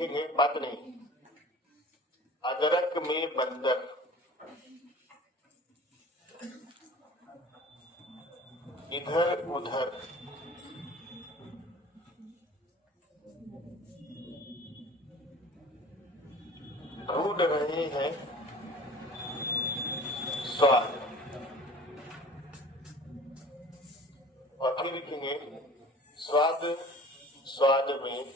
लिखेंगे, बात नहीं। अदरक में बंदर, इधर उधर ढूंढ रहे हैं स्वाद। और फिर लिखेंगे स्वाद स्वाद में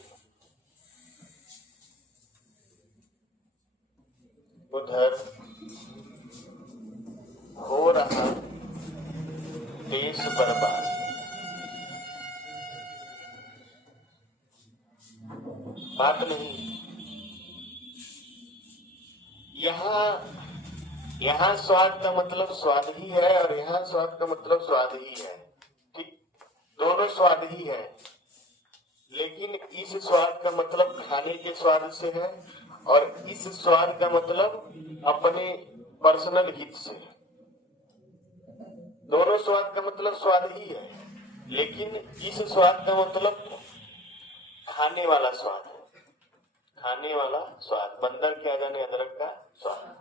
उधर हो रहा देश बर्बाद। बात नहीं। यहाँ स्वाद का मतलब स्वाद ही है और यहाँ स्वाद का मतलब स्वाद ही है। ठीक, दोनों स्वाद ही है, लेकिन इस स्वाद का मतलब खाने के स्वाद से है और इस स्वाद का मतलब अपने पर्सनल हित से। दोनों स्वाद का मतलब स्वाद ही है, लेकिन इस स्वाद का मतलब खाने वाला स्वाद है, खाने वाला स्वाद। बंदर क्या जाने अदरक का स्वाद।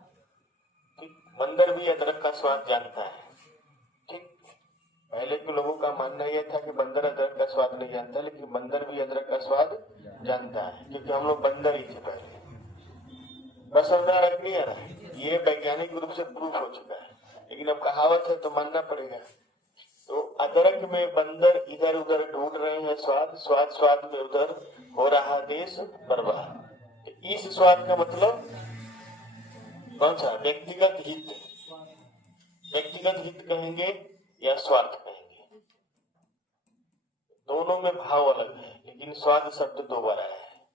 ठीक, बंदर भी अदरक का स्वाद जानता है। ठीक, पहले के लोगों का मानना यह था कि बंदर अदरक का स्वाद नहीं जानता, लेकिन बंदर भी अदरक का स्वाद जानता है, क्योंकि हम लोग बंदर ही थे पहले। बस समझा रख नहीं आ रहा है, ये वैज्ञानिक रूप से प्रूफ हो चुका है, लेकिन अब कहावत है तो मानना पड़ेगा। तो अदरक में बंदर इधर उधर ढूंढ रहे हैं स्वाद, स्वाद स्वाद में उधर हो रहा देश बर्बाद। तो इस स्वाद का मतलब कौन सा? व्यक्तिगत हित। व्यक्तिगत हित कहेंगे या स्वार्थ कहेंगे, दोनों में भाव अलग है, लेकिन स्वाद शब्द दो बार आया है,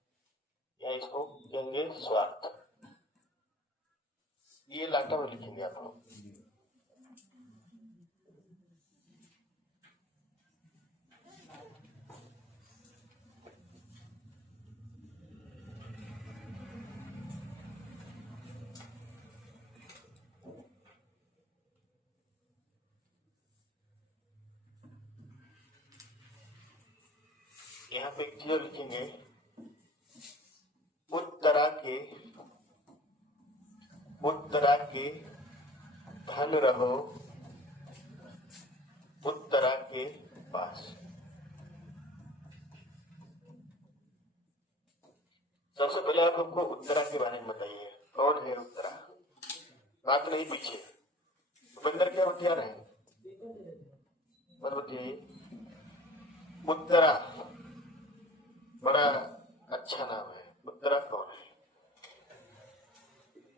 या इसको कहेंगे स्वार्थ। ये लाटा में लिखेंगे आप लोग। यहाँ पे एक चीज लिखेंगे, उत्तरा के धन रहो उत्तरा के पास। सबसे पहले आप हमको उत्तरा के बारे में बताइए, कौन है उत्तरा? बात नहीं पीछे, बंदर क्या हथियार है? मत बताइए। उत्तरा बड़ा अच्छा नाम है, उत्तरा कौन है?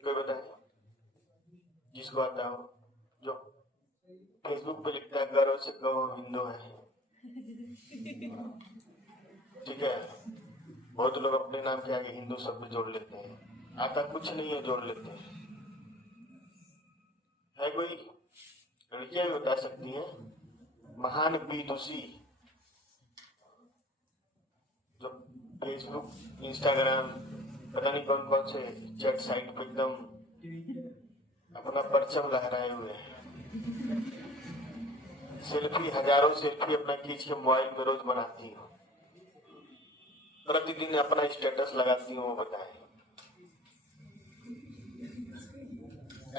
कोई बताए जिसको आता हो, जो फेसबुक पे लिखता है गर्व से कहो हिंदू है। ठीक है, बहुत लोग अपने नाम के आगे हिंदू शब्द जोड़ लेते हैं, आता कुछ नहीं है जोड़ लेते हैं। है कोई लड़कियां भी बता सकती हैं, महान विदुषी, जो फेसबुक इंस्टाग्राम पता नहीं कौन कौन से चैट साइट पे एकदम अपना परचम लहराए हुए हैं। सेल्फी, हजारों सेल्फी अपना खींच के मोबाइल में रोज बनाती हूँ, प्रतिदिन अपना स्टेटस लगाती हूँ, वो बताए।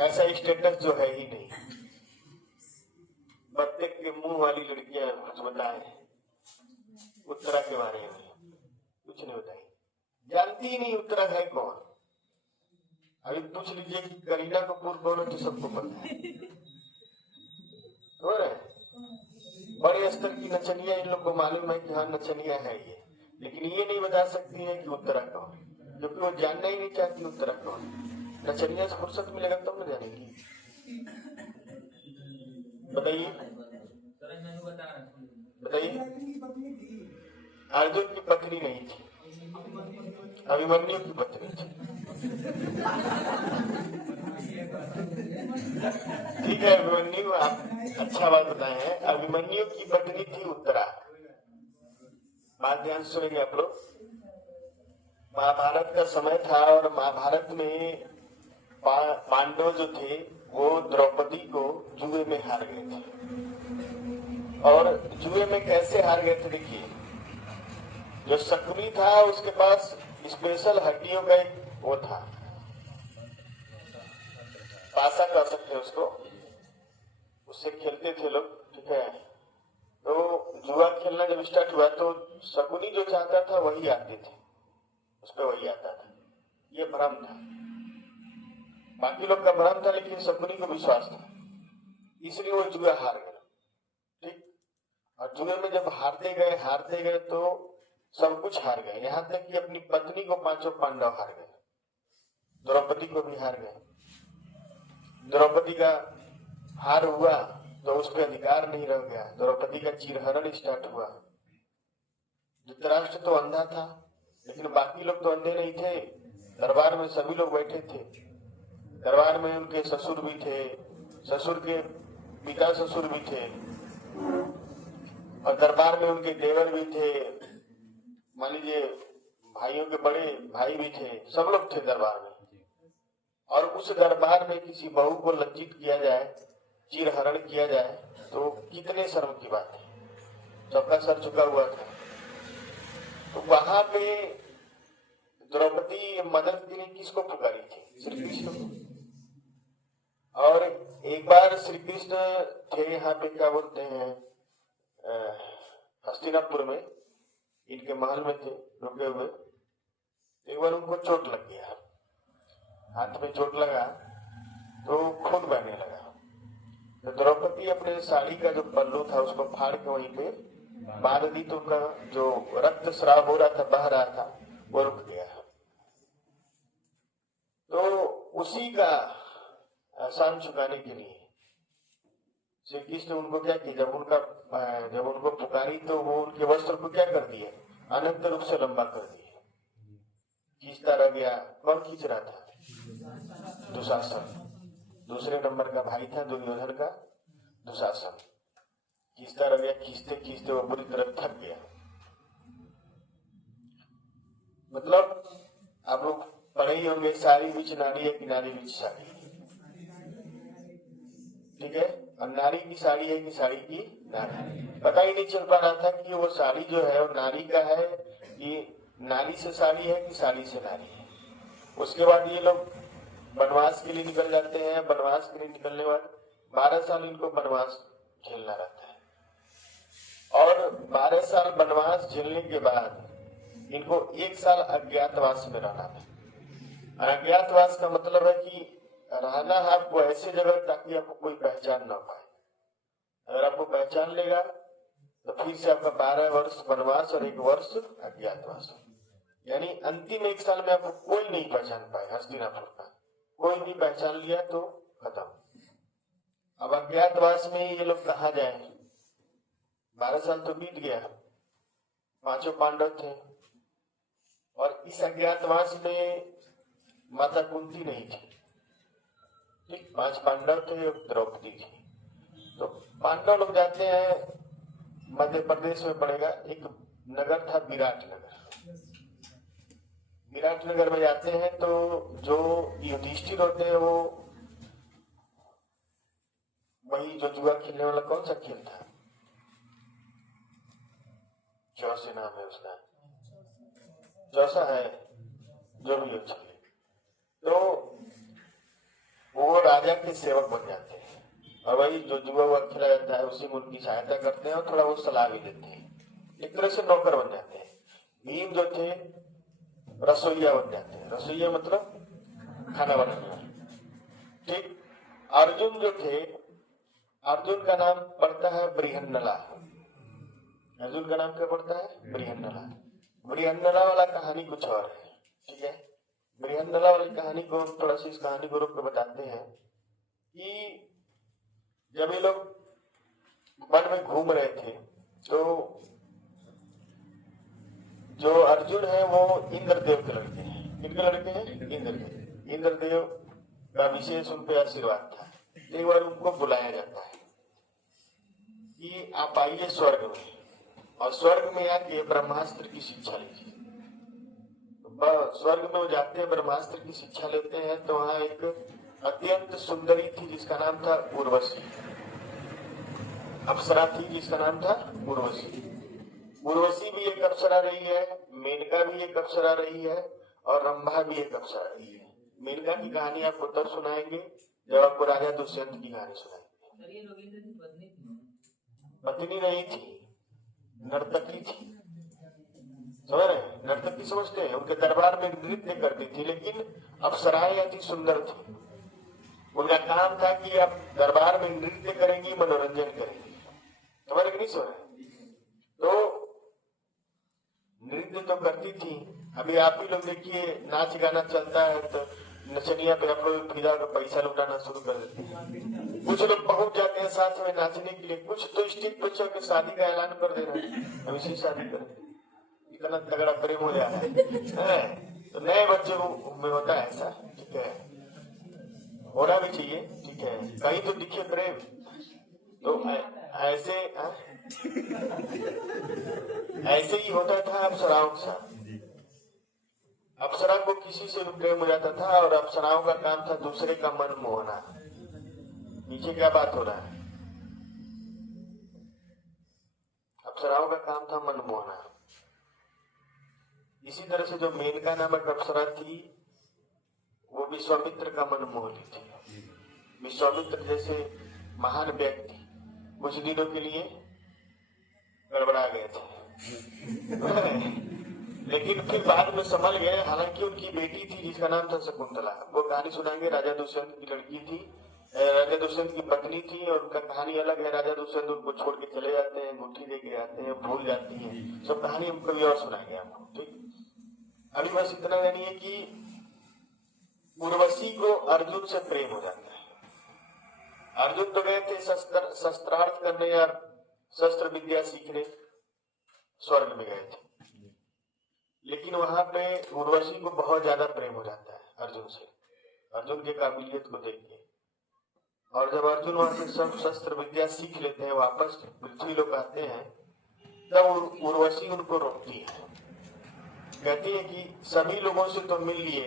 ऐसा स्टेटस जो है ही नहीं। बत्ते के मुंह वाली लड़कियां कुछ बताए उत्तरा के बारे में, कुछ नहीं बताई, जानती ही नहीं उत्तरा है कौन। अभी पूछ लीजिए कि करीना कपूर कौन है तो सबको पता है। हो रहा है, बड़े स्तर की नचनिया इन लोग को मालूम है कि हाँ नचनिया है ये, लेकिन ये नहीं बता सकती है कि उत्तरा कौन, क्योंकि वो जानना ही नहीं चाहती उत्तरा कौन। नचनिया से फुर्सत मिलेगा तब न जानेगी। बताइए बताइए। अर्जुन की पत्नी नहीं थी, अभिमन्यु की पत्नी थी। ठीक है अभिमन्यु, आप अच्छा बात बताए हैं, अभिमन्यु की पत्नी थी उत्तरा। बात ध्यान सुनेंगे आप लोग। महाभारत का समय था और महाभारत में पांडव जो थे वो द्रौपदी को जुए में हार गए थे। और जुए में कैसे हार गए थे? देखिए, जो शकुनी था उसके पास स्पेशल हड्डियों का एक वो था, पासा कह सकते हैं उसको, उससे खेलते थे लोग, ठीक है। तो जुआ खेलना जब स्टार्ट हुआ तो शकुनी जो चाहता था वही आते थे, उस पर वही आता था, ये भ्रम था। बाकी लोग का भ्रम था लेकिन शकुनी को विश्वास था, इसलिए वो जुआ हार गया, ठीक। और जुए में जब हारते गए तो सब कुछ हार गए, यहाँ तक कि अपनी पत्नी को पांचों पांडव हार गए, द्रौपदी को भी हार गए। द्रौपदी का हार हुआ तो उस पर अधिकार नहीं रह गया, द्रौपदी का चीरहरण स्टार्ट हुआ। धृतराष्ट्र तो अंधा था लेकिन बाकी लोग तो अंधे नहीं थे, दरबार में सभी लोग बैठे थे। दरबार में उनके ससुर भी थे, ससुर के पिता ससुर भी थे, और दरबार में उनके देवर भी थे, मान लीजिए भाइयों के बड़े भाई भी थे, सब लोग थे दरबार में। और उस दरबार में किसी बहू को लज्जित किया जाए, चीरहरण किया जाए तो कितने शर्म की बात है, सबका सर झुका हुआ था। तो वहां पे द्रौपदी मदद के लिए किसको पुकारी थी? श्री कृष्ण को। और एक बार श्री कृष्ण थे यहाँ पे, क्या बोलते हैं, हस्तिनापुर में, इनके महल में थे रुके हुए। एक बार उनको चोट लग गया, हाथ में चोट लगा तो खून बहने लगा। तो द्रौपदी अपने साड़ी का जो पल्लू था उसको फाड़ के वहीं पे बांध दी, तो उनका जो रक्त स्राव हो रहा था, बह रहा था, वो रुक गया। तो उसी का एहसान चुकाने के लिए श्री कृष्ण उनको क्या किया, जब उनको पुकारी तो वो उनके वस्त्र को क्या कर दिए, अनंत रूप से लंबा कर दिए। खींचता रह गया, कौन खींच रहा था? दुशासन, दूसरे नंबर का भाई था दुर्योधन का दुशासन। खींचता रह गया, खींचते खींचते वो बुरी तरह थक गया। मतलब आप लोग पढ़े ही होंगे, साड़ी बीच नारी है कि नारी बीच साड़ी, ठीक है। और नारी की साड़ी है कि साड़ी की नारी, पता ही नहीं चल पा रहा था कि वो साड़ी जो है वो नारी का है कि नारी से साड़ी है कि साड़ी से नारी है। उसके बाद ये लोग वनवास के लिए निकल जाते हैं। वनवास के लिए निकलने बाद 12 साल इनको वनवास झेलना रहता है, और 12 साल वनवास झेलने के बाद इनको 1 साल अज्ञातवास में रहना था। अज्ञातवास का मतलब है कि रहना है आपको ऐसे जगह ताकि आपको कोई पहचान ना पाए। अगर आपको पहचान लेगा तो फिर से आपका 12 वर्ष वनवास और 1 वर्ष अज्ञातवास, यानी अंतिम 1 साल में आपको कोई नहीं पहचान पाए। हस्तिनापुर का कोई भी पहचान लिया तो खत्म। अब अज्ञातवास में ये लोग कहा जाए, 12 साल तो बीत गया, 5 पांडव थे, और इस अज्ञातवास में माता कुंती नहीं थी, ठीक। 5 पांडव थे और द्रौपदी थी। तो पांडव लोग जाते हैं, मध्य प्रदेश में पड़ेगा, एक नगर था विराटनगर। विराटनगर में जाते हैं तो जो युधिष्ठिर होते हैं वो वही जो जुआ खेलने वाला, कौन सा खेल था, चौसे नाम है उसका, चौसा है, जो भी हो चले, तो वो राजा के सेवक बन जाते हैं, और वही जो जुआ हुआ खेला जाता है उसी में उनकी सहायता करते हैं और थोड़ा वो सलाह भी देते हैं। एक तरह से नौकर बन जाते हैं। भीम जो थे रसोईया बन जाते हैं, रसोईया मतलब खाना बनाना, ठीक। अर्जुन जो थे, अर्जुन का नाम पड़ता है बृहन्नला। अर्जुन का नाम क्या पड़ता है? बृहन्नला। बृहन्नला वाला कहानी कुछ और है, ठीक है। बृहन्नला वाली कहानी को थोड़ा सा इस कहानी को रूप में बताते हैं कि जब ये लोग वन में घूम रहे थे तो जो अर्जुन है वो इंद्रदेव के लड़के हैं। किनके लड़के हैं? इंद्रदेव। इंद्रदेव का विशेष उन पर आशीर्वाद था। एक बार उनको बुलाया जाता है कि आप आइए स्वर्ग में, और स्वर्ग में आके ब्रह्मास्त्र की शिक्षा लीजिए। स्वर्ग में वो जाते हैं, ब्रह्मास्त्र की शिक्षा लेते हैं, तो वहां एक अत्यंत सुंदरी थी जिसका नाम था उर्वशी, अप्सरा थी जिसका नाम था उर्वशी। उर्वशी भी एक अप्सरा रही है, मेनका भी एक अप्सरा रही है और रंभा भी एक अप्सरा रही है। मेनका की कहानी आपको तब सुनाएंगे जब आपको राजा दुष्यंत की कहानी सुनाएंगे। पत्नी नहीं थी, नर्तकी थी। समझ रहे हैं? नर्तकी समझते हैं? उनके दरबार में नृत्य करती थी, लेकिन अप्सराएं अति सुंदर थी। उनका काम था कि आप दरबार में नृत्य करेंगी, मनोरंजन करेंगी। समझ रहे नहीं समझ रहे? तो नृत्य तो करती थी। अभी आप ही लोग देखिए, नाच गाना चलता है तो नचनिया पे आप लोग फिदा का पैसा लुटाना शुरू कर देते हैं। कुछ लोग पहुंच जाते हैं साथ में नाचने के लिए, कुछ तो स्टेज पर चल के शादी का ऐलान कर दे रहे हैं, हम इसी शादी करें। इतना तगड़ा प्रेम हो जा रहा है। तो नए बच्चे में होता है ऐसा, ठीक है, होना भी चाहिए, ठीक है, कहीं तो दिखे प्रेम। तो ऐसे ही होता था अप्सराओं के साथ। अप्सरा को किसी से भी प्रेम हो जाता था और अप्सराओं का काम था दूसरे का मन मोहना। नीचे क्या बात हो रहा है? अप्सराओं का काम था मन मोहना। इसी तरह से जो मेनका नामक अप्सरा थी, वो विश्वामित्र का मन मोहनी थी। विश्वामित्र जैसे महान व्यक्ति कुछ दिनों के लिए गड़बड़ा गए थे लेकिन फिर बाद में संभल गए। हालांकि उनकी बेटी थी जिसका नाम था शकुंतला। वो कहानी सुनाएंगे। राजा दुष्यंत की लड़की थी, राजा दुष्यंत की पत्नी थी, और उनका कहानी अलग है। राजा दुष्यंत उनको छोड़ के चले जाते हैं, अंगूठी दे के आते हैं, भूल जाती हैं। सब कहानी हम कभी और सुनाएंगे आपको, ठीक। अभी बस इतना जानिए कि उर्वशी को अर्जुन से प्रेम हो जाता है। अर्जुन तो गए थे शस्त्रार्थ करने या शस्त्र विद्या सीखने, स्वर्ग में गए थे, लेकिन वहां पे उर्वशी को बहुत ज्यादा प्रेम हो जाता है अर्जुन से, अर्जुन की काबिलियत को देख के। और जब अर्जुन वहां से सब शस्त्र विद्या सीख लेते हैं, वापस पृथ्वी लोग आते हैं, तब उर्वशी उनको रोकती है। कहती है कि सभी लोगों से तो मिल लिए,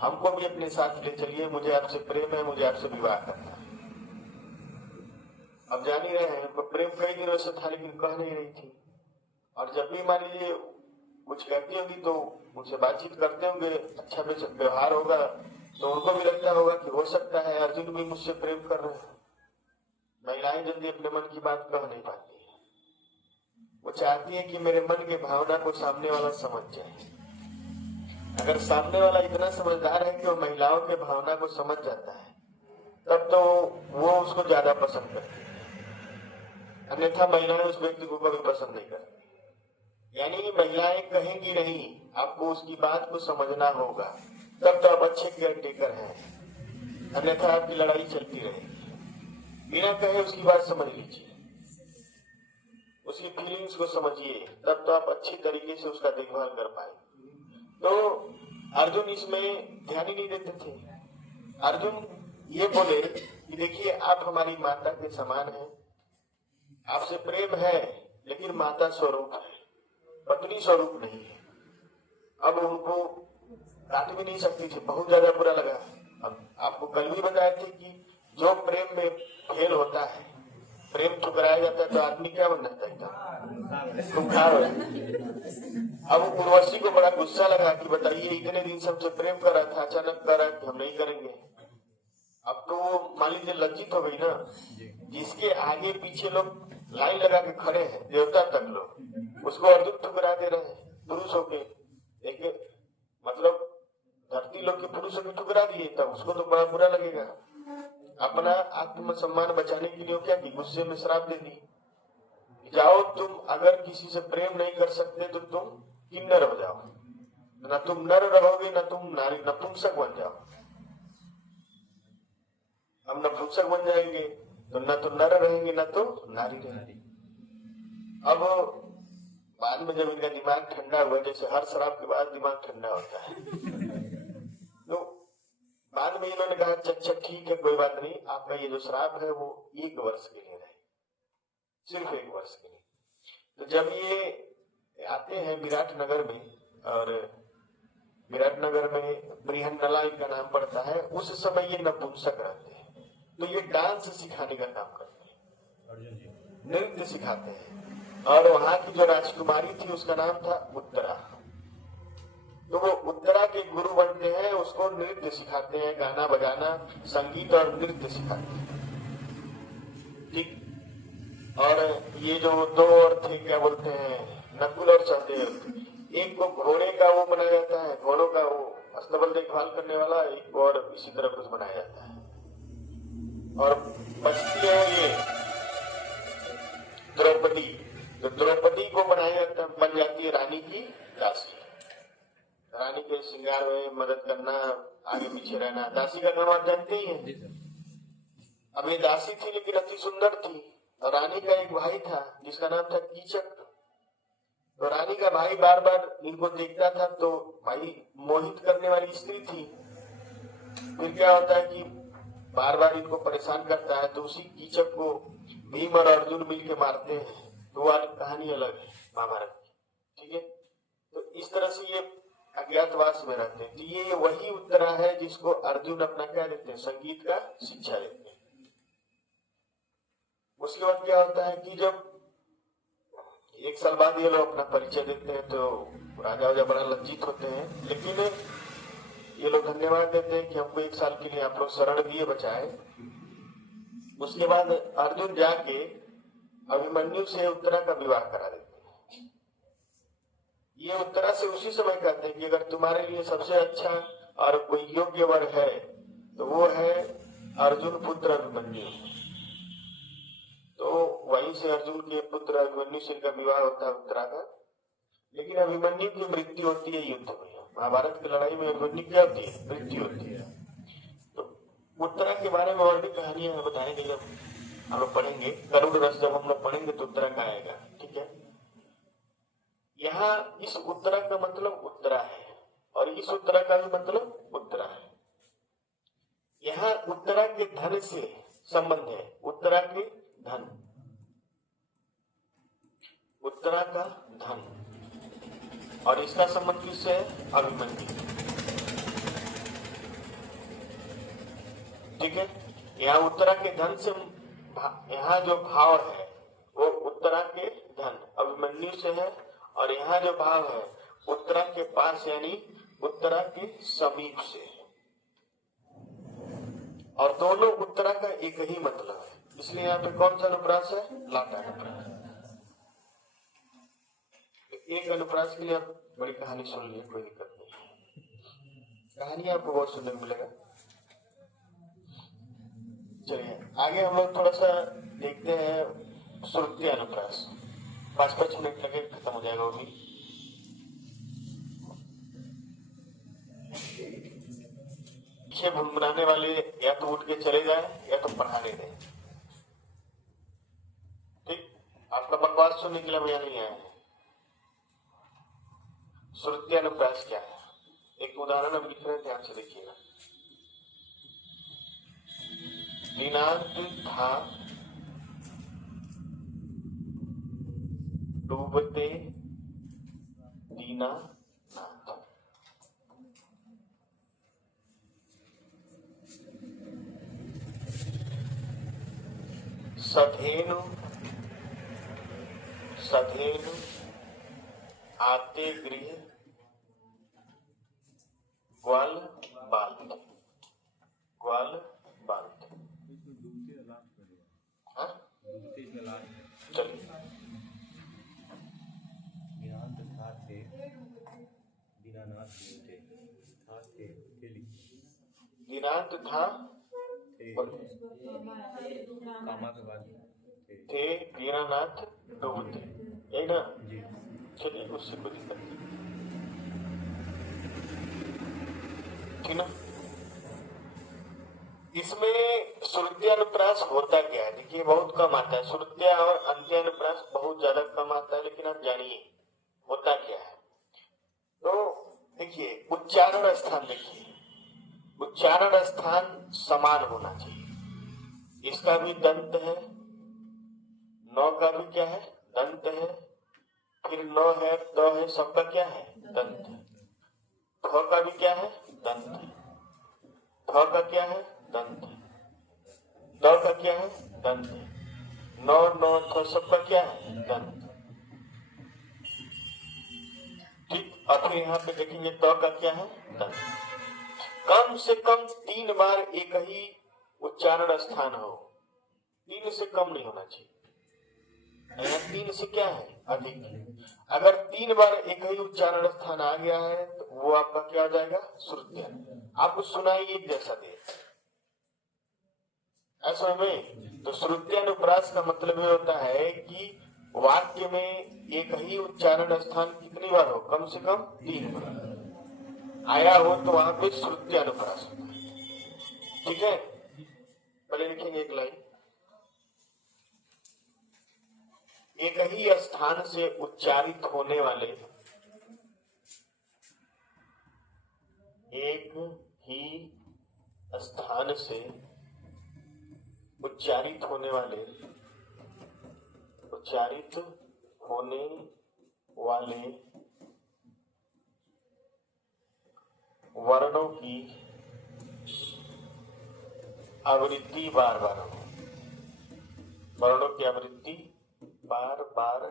हमको भी अपने साथ ले चलिए, मुझे आपसे प्रेम है, मुझे आपसे विवाह करना है। अब जान ही रहे हैं, प्रेम कई दिनों से था लेकिन कह नहीं रही थी। और जब भी मान लीजिए कुछ कहती होंगी तो मुझसे बातचीत करते होंगे, अच्छा व्यवहार होगा, तो उनको भी लगता होगा कि हो सकता है अर्जुन भी मुझसे प्रेम कर रहे हैं। महिलाएं जल्दी अपने मन की बात कह नहीं पाती है। वो चाहती है कि मेरे मन की भावना को सामने वाला समझ जाए। अगर सामने वाला इतना समझदार है कि वो महिलाओं के भावना को समझ जाता है, तब तो वो उसको ज्यादा पसंद करती है, अन्यथा महिलाएं उस व्यक्ति को कभी पसंद नहीं करती। यानी महिलाएं कहेंगी नहीं, आपको उसकी बात को समझना होगा, तब तो आप अच्छे केयर टेकर हैं, अन्यथा आपकी लड़ाई चलती रहेगी। बिना कहे उसकी बात समझ लीजिए, उसकी फीलिंग्स को समझिए, तब तो आप अच्छी तरीके से उसका देखभाल कर पाएंगे। तो अर्जुन इसमें ध्यान ही नहीं देते थे। अर्जुन ये बोले कि देखिए, आप हमारी माता के समान हैं, आपसे प्रेम है, लेकिन माता स्वरूप है, पत्नी स्वरूप नहीं है। अब उनको काट भी नहीं सकती थी, बहुत ज्यादा बुरा लगा। अब आपको कल भी बताए थे कि जो प्रेम में फेल होता है, प्रेम ठुकराया जाता है, तो आदमी क्या बनना चाहता है? खूंखार हो जाता है। अब उर्वशी को बड़ा गुस्सा लगा कि बताइए, इतने दिन से हमसे प्रेम कर रहा था, अचानक कर रहा है कि हम नहीं करेंगे। अब तो मान लीजिए लज्जित हो गई ना। जिसके आगे पीछे लोग लाइन लगा के खड़े हैं, देवता तक लोग, उसको अर्जुन ठुकरा दे रहे हैं। पुरुषों के देखिए, मतलब धरती लोग के पुरुषों के ठुकरा दिए, तब उसको तो बड़ा बुरा लगेगा। अपना आत्म सम्मान बचाने के लिए क्या की, गुस्से में श्राप दे दी, जाओ तुम अगर किसी से प्रेम नहीं कर सकते तो तुम किन्नर हो जाओ, न तुम नर रहोगे, न तुम नारी, नपुंसक बन जाओ। हम नपुंसक बन जाएंगे तो न तो नर रहेंगे, न तो नारी रहेंगे। अब बाद में जब इनका दिमाग ठंडा हुआ, जैसे हर शराब के बाद दिमाग ठंडा होता है, तो बाद में इन्होंने कहा अच्छा ठीक है, कोई बात नहीं, आपका ये जो शराब है वो 1 वर्ष के लिए रहे, सिर्फ 1 वर्ष के लिए। तो जब ये आते हैं विराटनगर में, और विराटनगर में बृहन्नला इनका नाम पड़ता है, उस समय ये नपुंसक रहते हैं। तो ये डांस सिखाने का काम करते हैं, नृत्य सिखाते हैं। और वहां की जो राजकुमारी थी उसका नाम था उत्तरा। तो वो उत्तरा के गुरु बनते हैं, उसको नृत्य सिखाते हैं, गाना बजाना, संगीत और नृत्य सिखाते हैं। ठीक। और ये जो दो और थे, क्या बोलते हैं, नकुल और सहदेव, एक को घोड़े का वो बनाया जाता है, घोड़ों का वो अस्तबल देखभाल करने वाला, एक को और इसी तरह कुछ बनाया जाता है। और बचती है ये द्रौपदी, तो द्रौपदी को बनाया जाता, बन जाती है रानी की दासी। रानी के श्रृंगार में मदद करना, आगे पीछे रहना, दासी का नाम आप जानते ही हैं। अब ये दासी थी लेकिन अति सुंदर थी, और रानी का एक भाई था जिसका नाम था कीचक। तो रानी का भाई बार बार इनको देखता था, तो भाई मोहित करने वाली स्त्री थी। फिर क्या होता है कि बार बार इनको परेशान करता है, तो उसी कीचक को भीम और अर्जुन मिलके मारते हैं। तो वाली कहानी अलग है महाभारत की। ठीक है, तो इस तरह से ये अज्ञातवास में रहते हैं। तो ये वही उत्तरा है जिसको अर्जुन अपना क्या देते हैं, संगीत का शिक्षा देते हैं। उसके बाद क्या होता है कि जब 1 साल बाद ये लोग अपना परिचय देते हैं, तो राजा बड़ा लज्जित होते हैं, लेकिन ये लोग धन्यवाद देते हैं कि हमको 1 साल के लिए आप लोग शरण दिए, बचाए। उसके बाद अर्जुन जाके अभिमन्यु से उत्तरा का विवाह करा देते हैं। ये उत्तरा से उसी समय कहते हैं कि अगर तुम्हारे लिए सबसे अच्छा और कोई योग्य वर है तो वो है अर्जुन पुत्र अभिमन्यु। तो वहीं से अर्जुन के पुत्र अभिमन्यु से का विवाह होता है उत्तरा का। लेकिन अभिमन्यु की मृत्यु होती है युद्ध में। महाभारत की लड़ाई में अभिमन्यु क्या होती है, मृत्यु होती है। तो उत्तरा के बारे में और भी कहानियां बताएंगे, जब हम लोग पढ़ेंगे गरुड़ रस, जब हम लोग पढ़ेंगे तो उत्तरा का आएगा। ठीक है, यहाँ इस उत्तरा का मतलब उत्तरा है, और इस उत्तरा का भी मतलब उत्तरा है। यहाँ उत्तरा के धन से संबंध है, उत्तरा के धन, उत्तरा का धन, और इसका संबंध किससे है, अभिमन्यु। ठीक है, यहाँ उत्तरा के धन से, यहाँ जो भाव है वो उत्तरा के धन अभिमन्यु से है, और यहाँ जो भाव है उत्तरा के पास यानी उत्तरा के समीप से है। और दोनों उत्तरा का एक ही मतलब है, इसलिए यहाँ पे कौन सा अनुप्रास है, लाटा अनुप्रास। एक अनुप्रास के लिए आप बड़ी कहानी सुन लीजिए, कोई दिक्कत नहीं, कहानी आपको बहुत सुनने को मिलेगा। चलिए आगे हम लोग थोड़ा सा देखते हैं श्रुति अनुप्रास। 5-5 मिनट लगे, खत्म हो जाएगा वो भी। पीछे बनाने वाले या तो उठ के चले जाए या तो पढ़ाने दें। ठीक, आपका बकवास सुनने के लिए हम यहाँ नहीं आए हैं। श्रुति अनुप्रास क्या है, एक उदाहरण हम लिख रहे हैं, ध्यान से देखिएगा। दिनांक था डूबते दीनानाथ, सधेनु सधेनु आते गृह ग्वाल बाल, ग्वाल बाल। चलिए, दिनांत था थे दीनानाथ डूबते, है ना। चलिए, उससे कोई दिक्कत नहीं, ठीक ना। इसमें श्रुत्यानुप्रास होता क्या है, देखिए बहुत कम आता है। श्रुत्या और अंत्यानुप्रास बहुत ज्यादा कम आता है, लेकिन आप जानिए होता क्या है। तो देखिए, उच्चारण स्थान देखिए, उच्चारण स्थान समान होना चाहिए। इसका भी दंत है, नौ का भी क्या है, दंत है, फिर नौ है, दो है, सबका क्या है, दंत है। थ का भी क्या है, दंत है, थ का क्या है, दंत है, द का क्या है, दंत है, नौ नौ थ सबका क्या है, दंत। ठीक, और फिर यहाँ पे देखेंगे तो का क्या है, तन। कम से कम 3 बार एक ही उच्चारण स्थान हो, 3 से कम नहीं होना चाहिए। यहाँ 3 से क्या है, अधिक। अगर 3 बार एक ही उच्चारण स्थान आ गया है तो वो आपका क्या हो जाएगा, श्रुत्य। आपको सुनाई एक जैसा दे ऐसा में, तो श्रुत्यानुप्रास का मतलब ये होता है कि वाक्य में एक ही उच्चारण स्थान कितनी बार हो, कम से कम 3 बार आया हो तो वहां पे श्रुत्यानुप्रास होता है। ठीक है, पहले लिखेंगे एक लाइन। एक ही स्थान से उच्चारित होने वाले, एक ही स्थान से उच्चारित होने वाले वर्णों की आवृत्ति बार बार हो, वर्णों की आवृत्ति बार बार हो।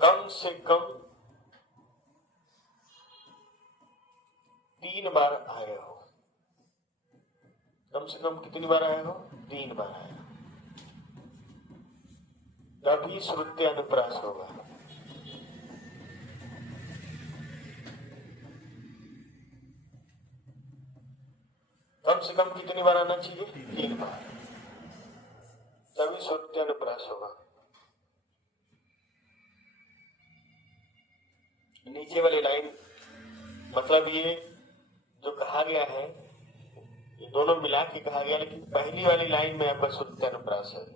कम से कम 3 बार आए हो। कम से कम कितनी बार आए हो, 3 बार आए हो, तभी श्रुत्यानुप्रास होगा। कम से कम कितनी बार आना चाहिए, 3 बार, तभी श्रुत्यानुप्रास होगा। नीचे वाली लाइन मतलब ये जो कहा गया है ये दोनों मिला के कहा गया, लेकिन पहली वाली लाइन में आपका श्रुत्यानुप्रास है।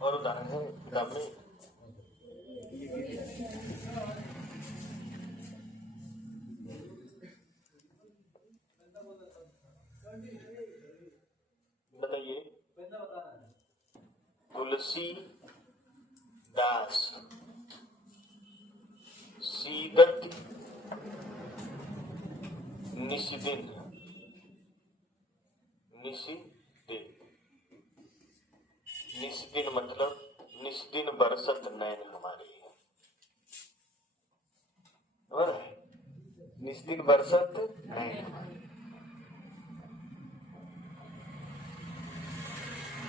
और उदाहरण है किताब में, बताइए। तुलसी दास सीदत निशिदिन, निशिदिन मतलब निशिदिन बरसत नैन हमारी, निशिदिन बरसत नैन।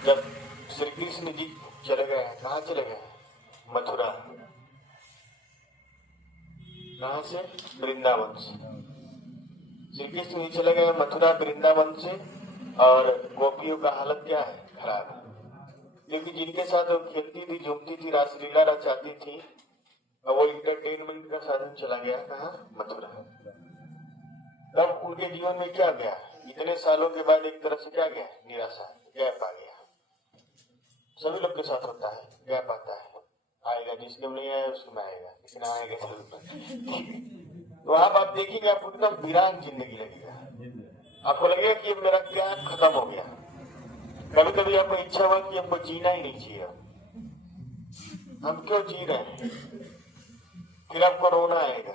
जब श्री कृष्ण जी चले गए, कहाँ चले गए, मथुरा। कहाँ से, वृंदावन से। श्री कृष्ण जी चले गए मथुरा वृंदावन से, और गोपियों का हालत क्या है, खराब है, क्योंकि जिनके साथ वो खेलती थी, झूमती थी, रासलीला रचाती थी, और वो इंटरटेनमेंट का साधन चला गया कहाँ, मथुरा। तब उनके जीवन में क्या गया, इतने सालों के बाद एक तरह से क्या गया, निराशा, गैप आ गया। सभी लोग के साथ होता है, गैप आता है, आएगा, जिसके नहीं आया उसके में आएगा, किसी ने आएगा। तो आप देखेंगे आपको एकदम वीरान जिंदगी लगेगा, आपको लगेगा कि मेरा क्या खत्म हो गया। कभी कभी आपको इच्छा हुआ कि हमको जीना ही नहीं चाहिए, हम क्यों जी रहे हैं, फिर आपको रोना आएगा।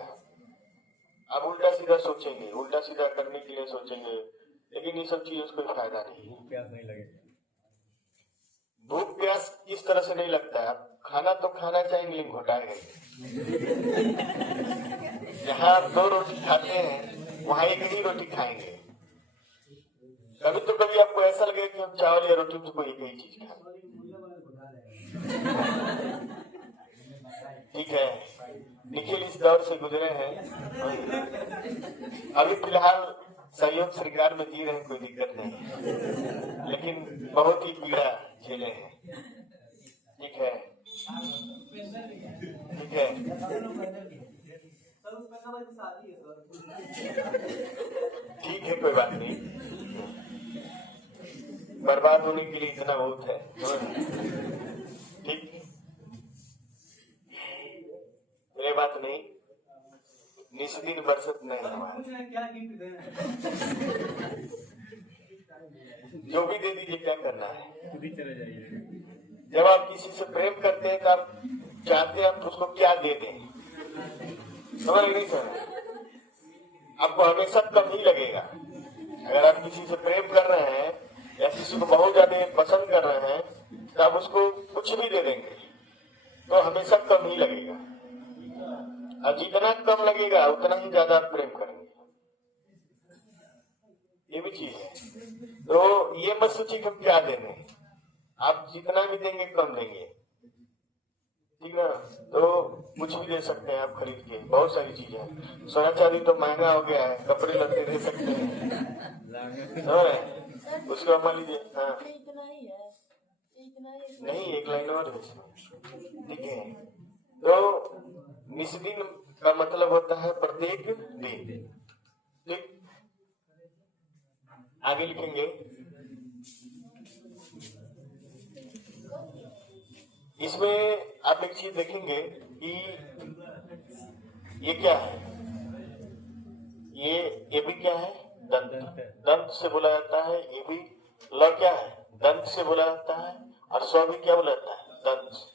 आप उल्टा सीधा सोचेंगे, उल्टा सीधा करने के लिए सोचेंगे, लेकिन ये सब चीजों से कोई फायदा नहीं है। प्यास नहीं लगेगा, भूख प्यास इस तरह से नहीं लगता है। खाना तो खाना चाहिए, लेकिन घोटाएगा। जहाँ आप 2 रोटी खाते हैं वहां 1 ही रोटी खाएंगे। कभी तो कभी आपको ऐसा लगेगा कि हम चावल या रोटी में कोई एक ही चीज खाएं। ठीक है, निखिल इस दौर से गुजरे हैं, अभी फिलहाल संयोग श्रृंगार में जी रहे हैं, कोई दिक्कत नहीं, लेकिन बहुत ही पीड़ा झेले हैं। ठीक है, ठीक है। ठीक है, कोई बात नहीं, बर्बाद होने के लिए इतना बहुत है। ठीक, ये बात नहीं, निस्दिन बरसत नहीं हमारे, जो भी दे दीजिए, क्या करना है। चले जाइए। जब आप किसी से प्रेम करते हैं तो आप चाहते हैं आप उसको क्या दे दें, समझ नहीं सर, आपको हमेशा कम ही लगेगा। अगर आप किसी से प्रेम कर रहे हैं या किसी को बहुत ज्यादा पसंद कर रहे हैं तो आप उसको कुछ भी दे देंगे तो हमेशा कम ही लगेगा, और जितना कम लगेगा उतना ही ज्यादा आप प्रेम करेंगे। ये भी चीज है। तो ये मत सोचिए कि हम क्या देंगे, आप जितना भी देंगे कम देंगे, ठीक है। तो कुछ भी दे सकते हैं आप खरीद के, बहुत सारी चीजें। सोना चांदी तो महंगा हो गया है, कपड़े लत्ते दे सकते हैं, उसको मान लीजिए। हाँ नहीं, एक लाइन और है, ठीक है। तो निस्दिन का मतलब होता है प्रत्येक दिन, ठीक। आगे लिखेंगे, इसमें आप एक चीज देखेंगे कि ये क्या है, ये भी क्या है, दंत, दंत से बोला जाता है। ये भी ल क्या है, दंत से बोला जाता है। और स्व भी क्या बोला जाता है, दंत से।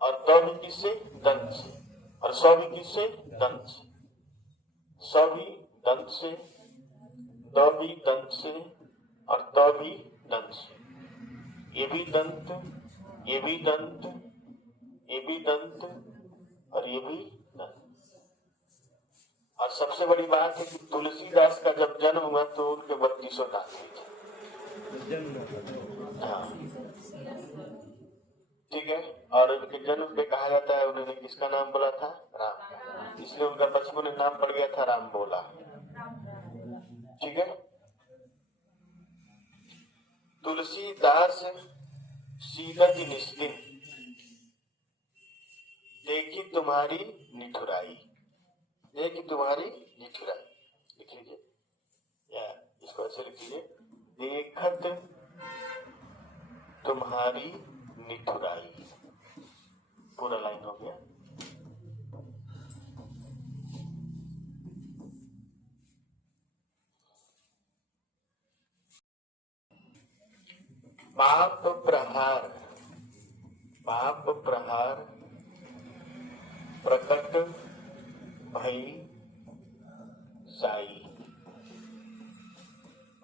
और द भी किससे, दंत से। और स्व भी किससे, दंत से। स्व भी दंत से, द भी दंत से, और त भी दंत से। ये भी दंत, ये भी दंत, ये भी दंत, और ये भी दंत। और सबसे बड़ी बात है कि तुलसीदास का जब जन्म हुआ तो उनके 32 दांत थे। हाँ, ठीक है। और उनके जन्म पे कहा जाता है उन्होंने किसका नाम बोला था, राम, इसलिए उनका बचपन में नाम पड़ गया था राम बोला, ठीक है। तुलसीदास सीदत निस्दिन, देखी तुम्हारी निठुराई, देखी तुम्हारी निठुराई, लिख लीजिए या इसको ऐसे लिख लीजिए, देखत तुम्हारी निठुराई, पूरा लाइन हो गया। पाप प्रहार, पाप प्रहार प्रकट भई साई,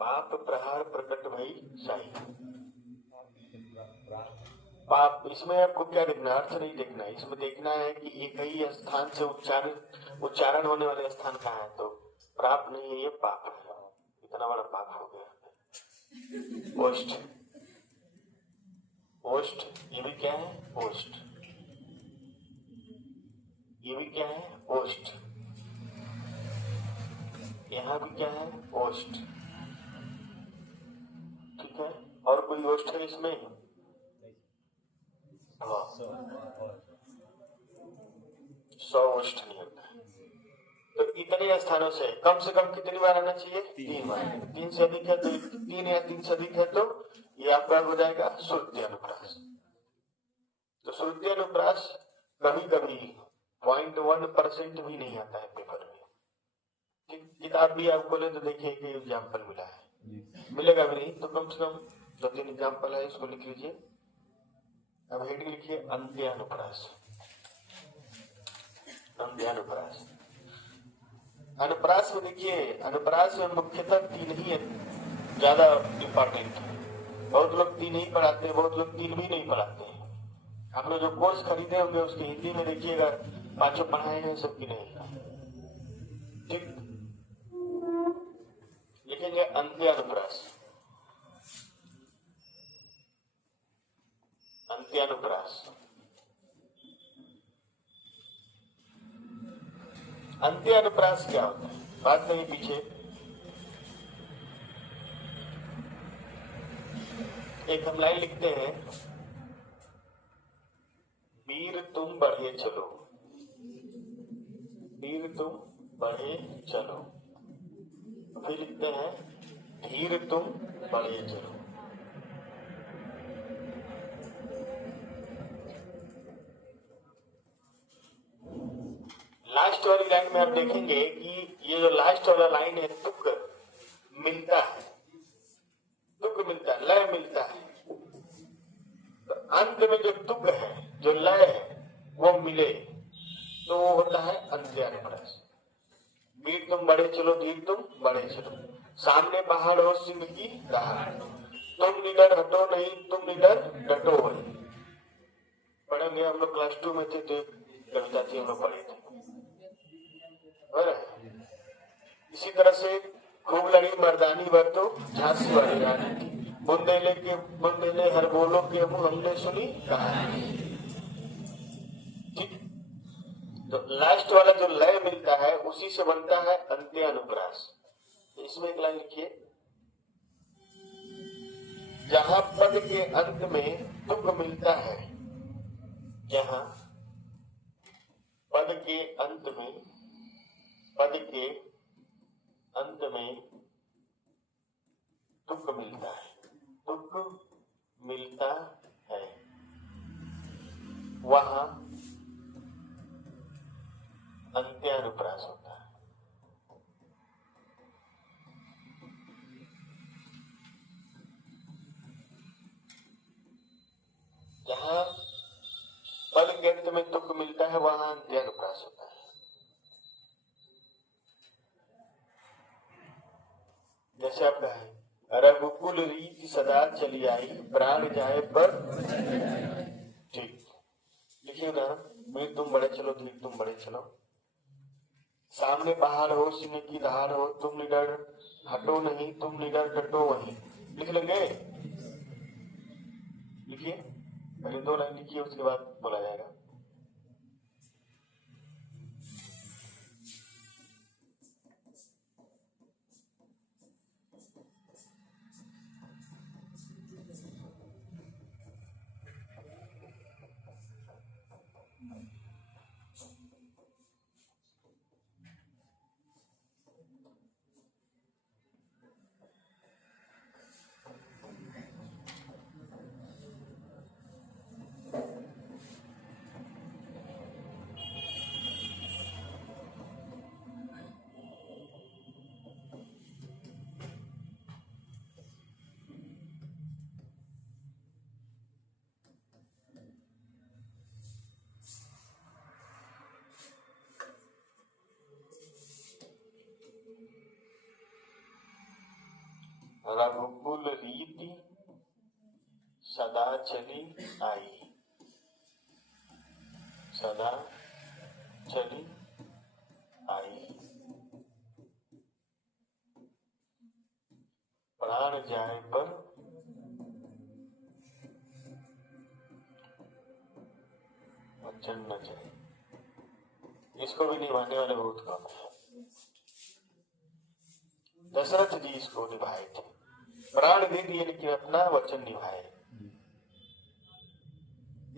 पाप प्रहार प्रकट भई साई। पाप, इसमें आपको क्या देखना, अर्थ नहीं देखना, इसमें देखना है कि एक ही स्थान से उच्चारण होने वाले स्थान कहाँ है। तो प्राप नहीं है, ये पाप है, इतना बड़ा पाप हो गया। ओष्ठ, ओष्ठ, ये भी क्या है, ओष्ठ, ये भी क्या है, ओष्ठ, यहाँ भी क्या है, ओष्ठ, ठीक है। और कोई ओष्ठ है इसमें, सौ ओष्ठ नहीं होता है। तो इतने स्थानों से कम कितनी बार आना चाहिए, 3 बार। 3 से अधिक है तो 3, या 3 से अधिक है तो ये आपका हो जाएगा श्रुति अनुप्रास। तो श्रुति अनुप्रास कभी कभी 0.1% भी नहीं आता है पेपर में। किताब भी आप खोले तो देखिए कि एग्जाम्पल मिला है, मिलेगा भी नहीं तो कम से कम 2-3 एग्जाम्पल है, इसको लिख लीजिए। अब हेडिंग लिखिए, अंत्यानुप्रास, अंत्यानुप्रास। अनुप्रास में देखिए, अनुप्रास में मुख्यतः 3 ही ज्यादा इम्पोर्टेंट है। बहुत लोग 3 ही पढ़ाते हैं, बहुत लोग 3 भी नहीं पढ़ाते हैं। आप लोग जो कोर्स खरीदे होंगे उसके हिंदी में देखिएगा 5 पढ़ाए हैं, सबकी नहीं, ठीक। लिखेंगे अंत्यानुप्रास, अंत्यानुप्रास। अंत्यानुप्रास क्या होता है, बात नहीं पीछे। एक हम लाइन लिखते हैं, वीर तुम बढ़े चलो, वीर तुम बढ़े चलो। फिर लिखते हैं धीर तुम बढ़े चलो। लास्ट वाली लाइन में आप देखेंगे कि ये जो लास्ट वाला लाइन है, तुक मिलता है, तुक मिलता है, लय मिलता है। तो अंत में जो तुक है, जो लय है, वो मिले तो वो होता है अंत्यानुप्रास। वीर तुम बढ़े चलो, धीर तुम बढ़े चलो। सामने पहाड़ हो सिंह की दहाड़, तुम निडर हटो नहीं, तुम निडर डटो वही। पढ़ेंगे हम लोग क्लास 2 में थे तो कविता थी, हम लोग पढ़े थे। इसी तरह से खूब लड़ी मर्दानी बरतो झांसी वाली रानी की, बुंदेले हर बोलो के मुंह हमने सुनी कहानी। ठीक। तो लास्ट वाला जो लय मिलता है उसी से बनता है अंत्यानुप्रास। इसमें एक लाइन लिखिए, जहां पद के अंत में तुक मिलता है, जहां पद के अंत में, पद के अंत में तुक मिलता है, तुक मिलता है, वहां अंत्यानुप्रास होता है। जहां पद के अंत में तुक मिलता है वहां अंत्यानुप्रास होता है। जैसे आप कहें, रघुकुल रीति सदा चली आई, प्राण जाए पर। ठीक, लिखिए उदाहरण, वीर तुम बढ़े चलो, धीर तुम बढ़े चलो। सामने पहाड़ हो सिंह की दहाड़ हो, तुम निडर हटो नहीं, तुम निडर डटो वहीं। लिख लेंगे, लिखिए, पहले 2 लाइन लिखिए, उसके बाद बोला जाएगा। रघुकुल रीति सदा चली आई, सदा चली आई, प्राण जाए पर वचन न जाए। इसको भी निभाने वाले बहुत कम है। दशरथ जी इसको निभाए थे, प्राण दे दिए लेकिन अपना वचन निभाए,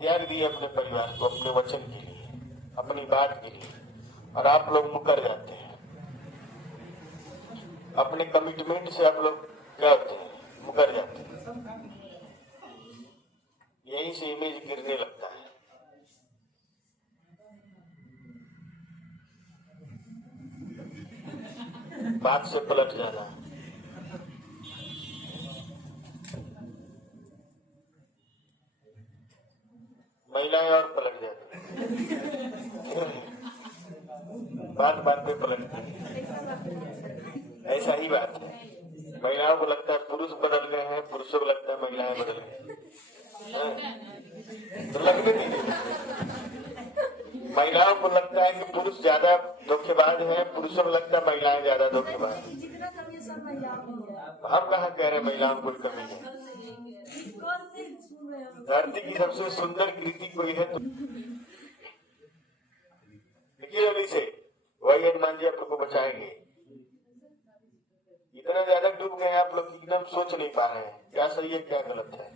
त्याग दिए अपने परिवार को अपने वचन के लिए, अपनी बात के लिए। और आप लोग मुकर जाते हैं, अपने कमिटमेंट से आप लोग क्या होते हैं, मुकर जाते हैं। यहीं से इमेज गिरने लगता है। बात से पलट जाना, महिलाएं और पलट जाती, बात बात पे पलटती। ऐसा ही बात है, महिलाओं को लगता है पुरुष बदल गए हैं, पुरुषों को लगता है महिलाएं बदल गई। तो लगने दीजिए, महिलाओं को लगता है कि पुरुष ज्यादा धोखेबाज हैं, पुरुषों को लगता है महिलाएं ज्यादा धोखेबाज। हम कहाँ कह रहे हैं महिलाओं को कमी है। धरती की सबसे सुंदर कृति कोई है तो देखिए, से वही हनुमान जी आप लोग को बचाएंगे। इतना ज्यादा डूब गए आप लोग, एकदम सोच नहीं पा रहे हैं क्या सही है क्या गलत है।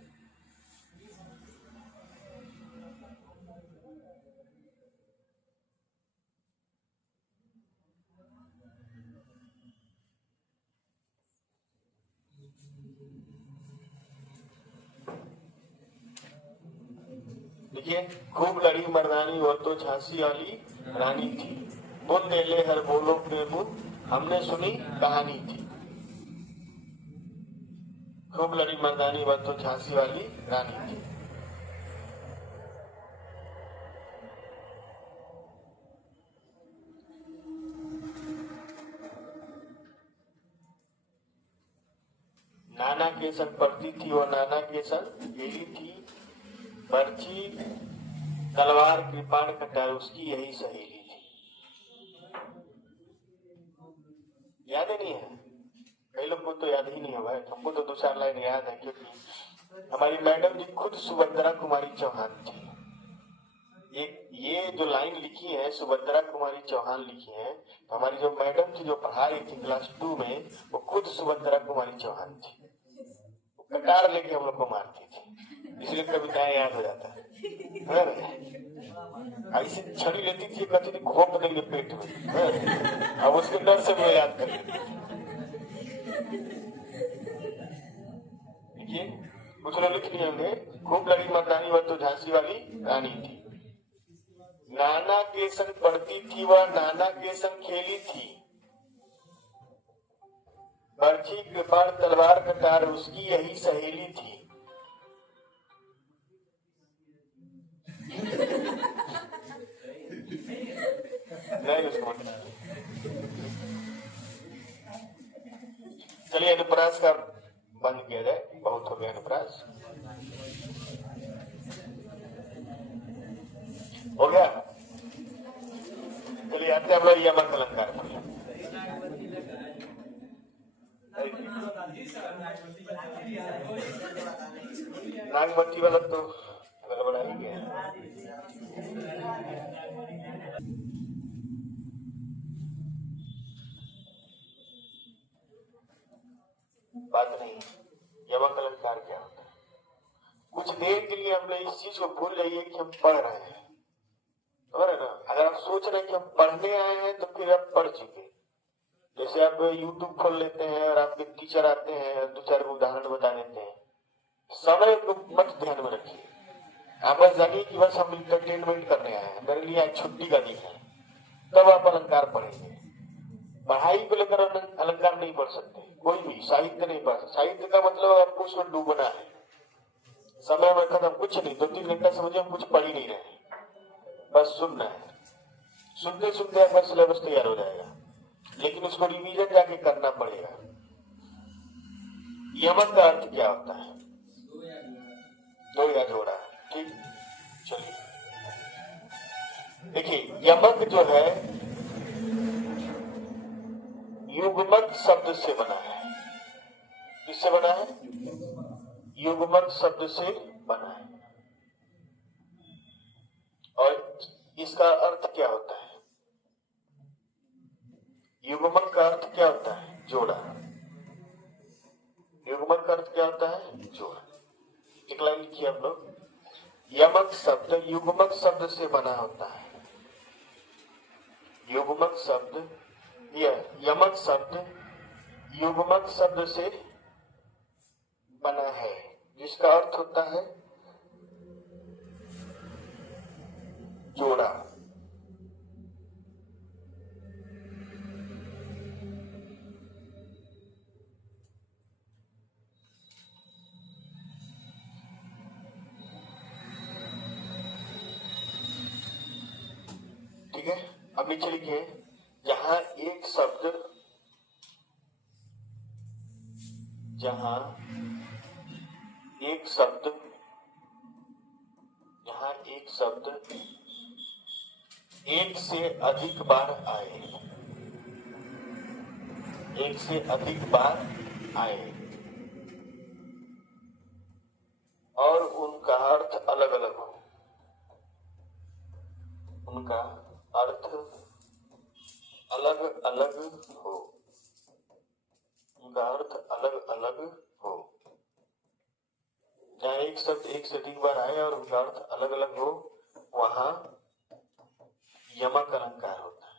देखिए, खूब लड़ी मर्दानी वो तो झांसी वाली रानी थी, बुन ले हर बोलो प्रेम हमने सुनी कहानी थी। खूब लड़ी मर्दानी वो तो झांसी वाली रानी थी। नाना के संग पढ़ती थी वो नाना के संग गेली थी, बर्ची तलवार कृपाण कटार उसकी यही सहेली थी। याद ही नहीं है, कई लोग को तो याद ही नहीं होगा, हमको तो 2-4 लाइन याद है, क्योंकि हमारी मैडम जी खुद सुभद्रा कुमारी चौहान थी। ये जो लाइन लिखी है सुभद्रा कुमारी चौहान लिखी है, तो हमारी जो मैडम थी जो पढ़ा रही थी क्लास 2 में, वो खुद सुभद्रा कुमारी चौहान थी। कटार लेके हम लोग को मारती थी, इसलिए कविताएं याद हो जाता है। ऐसी छड़ी लेती थी, कहती थी घोप देंगे पेट में, अब उसके डर से मैं याद कर लेती। देखिए, कुछ लोग लिख लिए होंगे, खूब लड़ी मर्दानी वह तो झांसी वाली रानी थी, नाना के संग पढ़ती थी वह नाना के संग खेली थी, बर्छी कृपाण तलवार कटार उसकी यही सहेली थी। नहीं उसको चलिए अनुप्रास का बंद किया जाए, बहुत हो गया अनुप्रास। हो गया, चलिए आते हम लोग यमक अलंकार पर। नागमती वाला तो गड़बड़ा ही गया। बात नहीं, यमक अलंकार क्या होता है? कुछ देर के लिए हमने इस चीज को भूल जाइए कि हम पढ़ रहे हैं, समझ रहे ना? अगर आप सोच रहे हैं कि हम पढ़ने आए हैं तो फिर आप पढ़ चुके। जैसे आप YouTube खोल लेते हैं और आपके टीचर आते हैं और 2-4 उदाहरण बता देते हैं, समय को मत ध्यान में रखिए। आप बस जानिए कि बस हम इंटरटेनमेंट करने आए हैं, मेरे लिए आज छुट्टी का दिन है, तब आप अलंकार पढ़ेंगे। पढ़ाई को लेकर अलंकार नहीं पढ़ सकते, कोई भी साहित्य नहीं पढ़ सकते। साहित्य का मतलब आपको उसमें डूबना है, समय में खत्म, कुछ नहीं, 2-3 घंटा समझिए हम कुछ पढ़ ही नहीं रहे, बस सुनना है। सुनते सुनते आपका सिलेबस तैयार हो जाएगा, लेकिन उसको रिवीजन जाके करना पड़ेगा। यमक का अर्थ क्या होता है? दो या जोड़ा, ठीक। चलिए देखिए, यमक जो है युग्मक शब्द से बना है। किससे बना है? युग्मक शब्द से बना है। और इसका अर्थ क्या होता है? युग्मक का अर्थ क्या होता है? जोड़ा। युग्मक का अर्थ क्या होता है? जोड़ा। एक लाइन लिखिए आप लोग, यमक शब्द युग्मक शब्द से बना होता है। युग्मक शब्द, यमक शब्द युग्मक शब्द से बना है, जिसका अर्थ होता है जोड़ा। ठीक है, अब नीचे लिखिए, जहां एक शब्द एक से अधिक बार आए, एक से अधिक बार आए और उनका अर्थ अलग अलग हो, उनका अर्थ अलग अलग हो, उनका अर्थ अलग अलग हो। जहाँ एक शब्द एक से अधिक बार आए और उनका अर्थ अलग अलग हो, वहां यमक अलंकार होता है।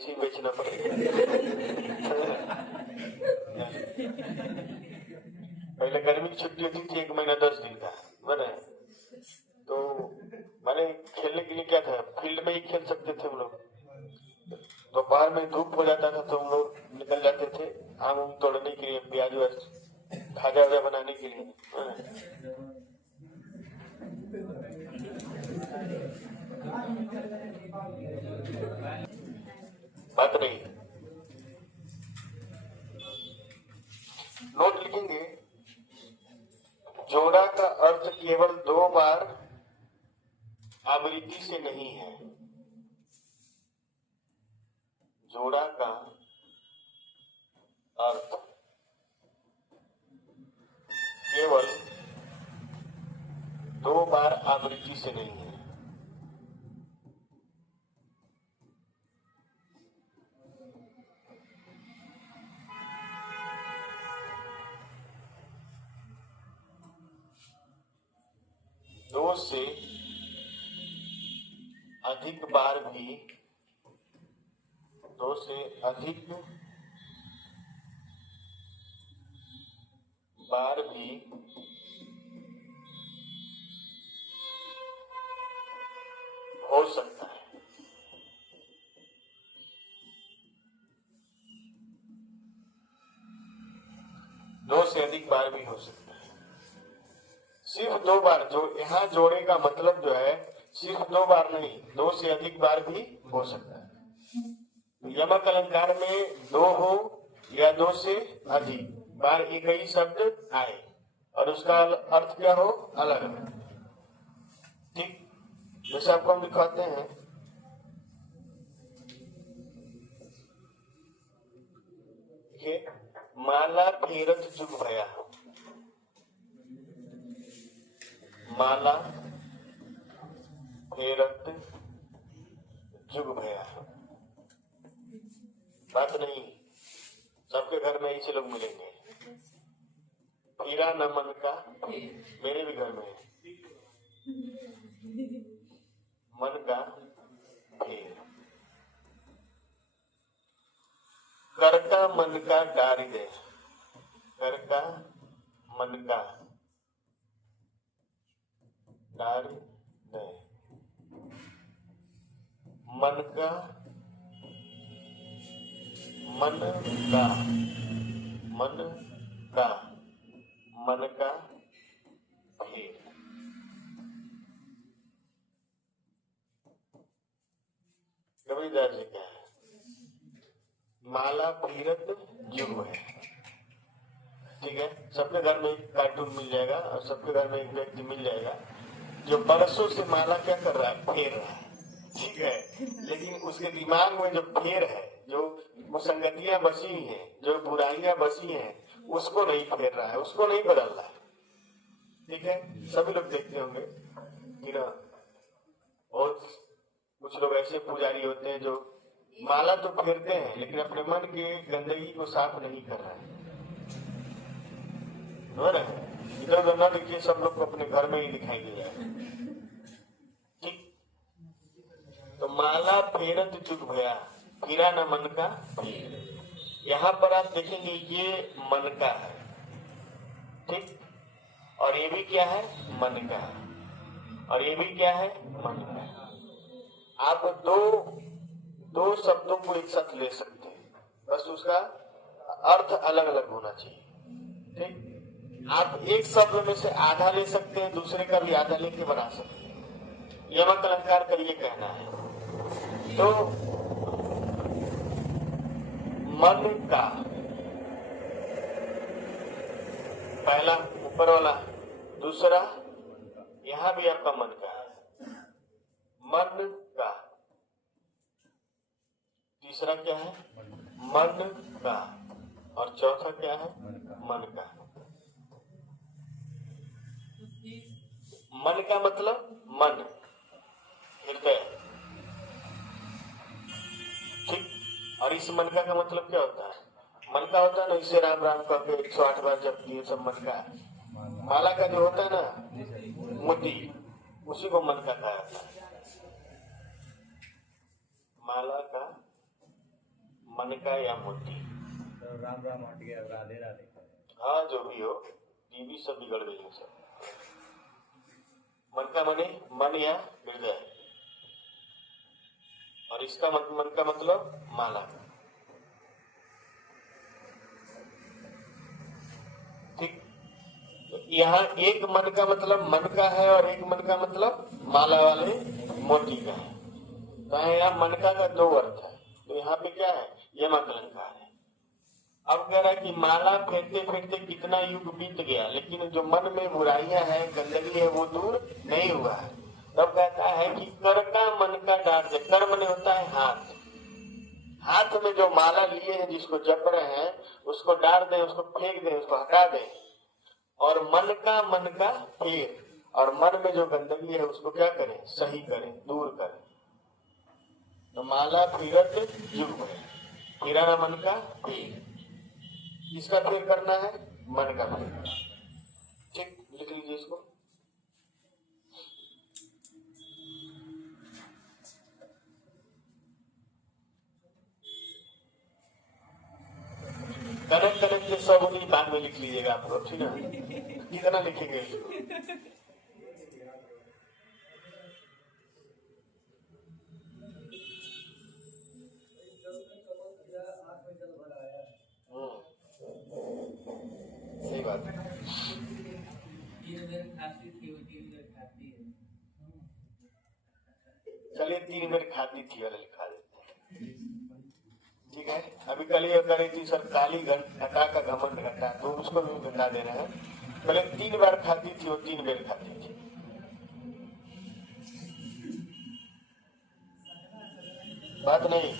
ऐसे ही बेचना पड़ेगा। पहले गर्मी की छुट्टी होती थी 1 महीना 10 दिन का, बने तो मैंने खेलने के लिए क्या था, फील्ड में ही खेल सकते थे हम लोग। दोपहर में धूप हो जाता था तो हम लोग निकल जाते थे आम तोड़ने के लिए, प्याज व्याज खाजा वाजा बनाने के लिए। बात नहीं, नोट लिखेंगे, जोड़ा का अर्थ केवल 2 बार आवृत्ति से नहीं है। जोड़ा का अर्थ केवल 2 बार आवृत्ति से नहीं है। दो से अधिक बार भी, 2 से अधिक बार भी हो सकता है। दो से अधिक बार भी हो सकता है। सिर्फ 2 बार, जो यहाँ जोड़े का मतलब जो है सिर्फ 2 बार नहीं, 2 से अधिक बार भी हो सकता है। यमक अलंकार में 2 हो या 2 से अधिक बार एक ही शब्द आए और उसका अर्थ क्या हो, अलग अलग। ठीक, जैसे आपको हम दिखाते हैं, माला फेरत जुग भया, माला फेरत जुग भया। बात नहीं, सबके घर में ऐसे लोग मिलेंगे। हीरा न मन का, मेरे भी घर में है मन का फेर। कर का मन का डारी दे, कर का मन का डारी दे, मन का, मन का, मन का, मन का फेर। कबीरदास जी क्या है, माला फेरत जुग है। ठीक है, सबके घर में एक कार्टून मिल जाएगा और सबके घर में एक व्यक्ति मिल जाएगा जो बरसों से माला क्या कर रहा है, फेर रहा है। ठीक है, लेकिन उसके दिमाग में जो फेर है, जो मुसंगतियां बसी हैं, जो बुराइयां बसी हैं, उसको नहीं फेर रहा है, उसको नहीं बदल रहा है। ठीक है, सभी लोग देखते होंगे कि ना, और कुछ लोग ऐसे पुजारी होते हैं जो माला तो फेरते हैं लेकिन अपने मन की गंदगी को साफ नहीं कर रहे हैं। इधर उधर न देखिए, सब लोग को अपने घर में ही दिखाई दे रहा है। ठीक, तो माला फेरत जुग भया, फिरा न मन का फेर। यहाँ पर आप देखेंगे ये मन का है, ठीक, और ये भी क्या है, मन का, और ये भी क्या है, मन का। आप दो शब्दों को एक साथ ले सकते हैं, बस उसका अर्थ अलग अलग होना चाहिए। ठीक, आप एक शब्द में से आधा ले सकते हैं, दूसरे का भी आधा लेके बना सकते हैं। यमक अलंकार का ये कहना है। तो मन का, पहला ऊपर वाला, दूसरा यहां भी आपका मन का है, मन का, तीसरा क्या है, मन का, और चौथा क्या है, मन का। मन का मतलब मन, हृदय। ठीक, और इस मन का मतलब क्या होता है, मन का होता है ना, इसे राम राम करके 108 बार जब किए, सब मन का है। माला का जो होता है ना मोती, उसी को मन का कहा जाता है। माला का मन का या मोती। तो राम राम हट गया, राधे राधे। हाँ जो भी हो, ये भी सब बिगड़ गई है सब। मन का मने मन या हृदय, और इसका मन का मतलब माला। ठीक, यहाँ एक मन का मतलब मन का है और एक मन का मतलब माला वाले मोती का है। तो यहाँ मन का दो अर्थ है। तो यहाँ पे क्या है, यम अलंकार है। अब कह रहा है कि माला फेरते फेरते कितना युग बीत गया, लेकिन जो मन में बुराइयां हैं, गंदगी है, वो दूर नहीं हुआ है। तब कहता है कि कर का मन का डाल दे। कर मन होता है हाथ, हाथ में जो माला लिए हैं, जिसको जप रहे हैं, उसको डाल दें, उसको फेंक दें, उसको हटा दें। और मन का फेर, और मन में जो गंदगी है उसको क्या करें, सही करें, दूर करें। तो माला फिरत युग है, फिराना मन का फेर। किसका फेर करना है, मन का फेर। ठीक, लिख लीजिए इसको। कनेक्ट कनेक्ट के सब उन्हीं बाद में लिख लीजिएगा आप लोग, ठीक है। कितना लिखेंगे इसको। सही बात है। चलिए 3 बार खाती थी वाला लिखा देते हैं, ठीक है। अभी कल ये करी थी सर, काली घटा का घमंड घटा, तो उसको भी घटा देना है। पहले 3 बार खाती थी, वो 3 बार खाती थी। बात नहीं,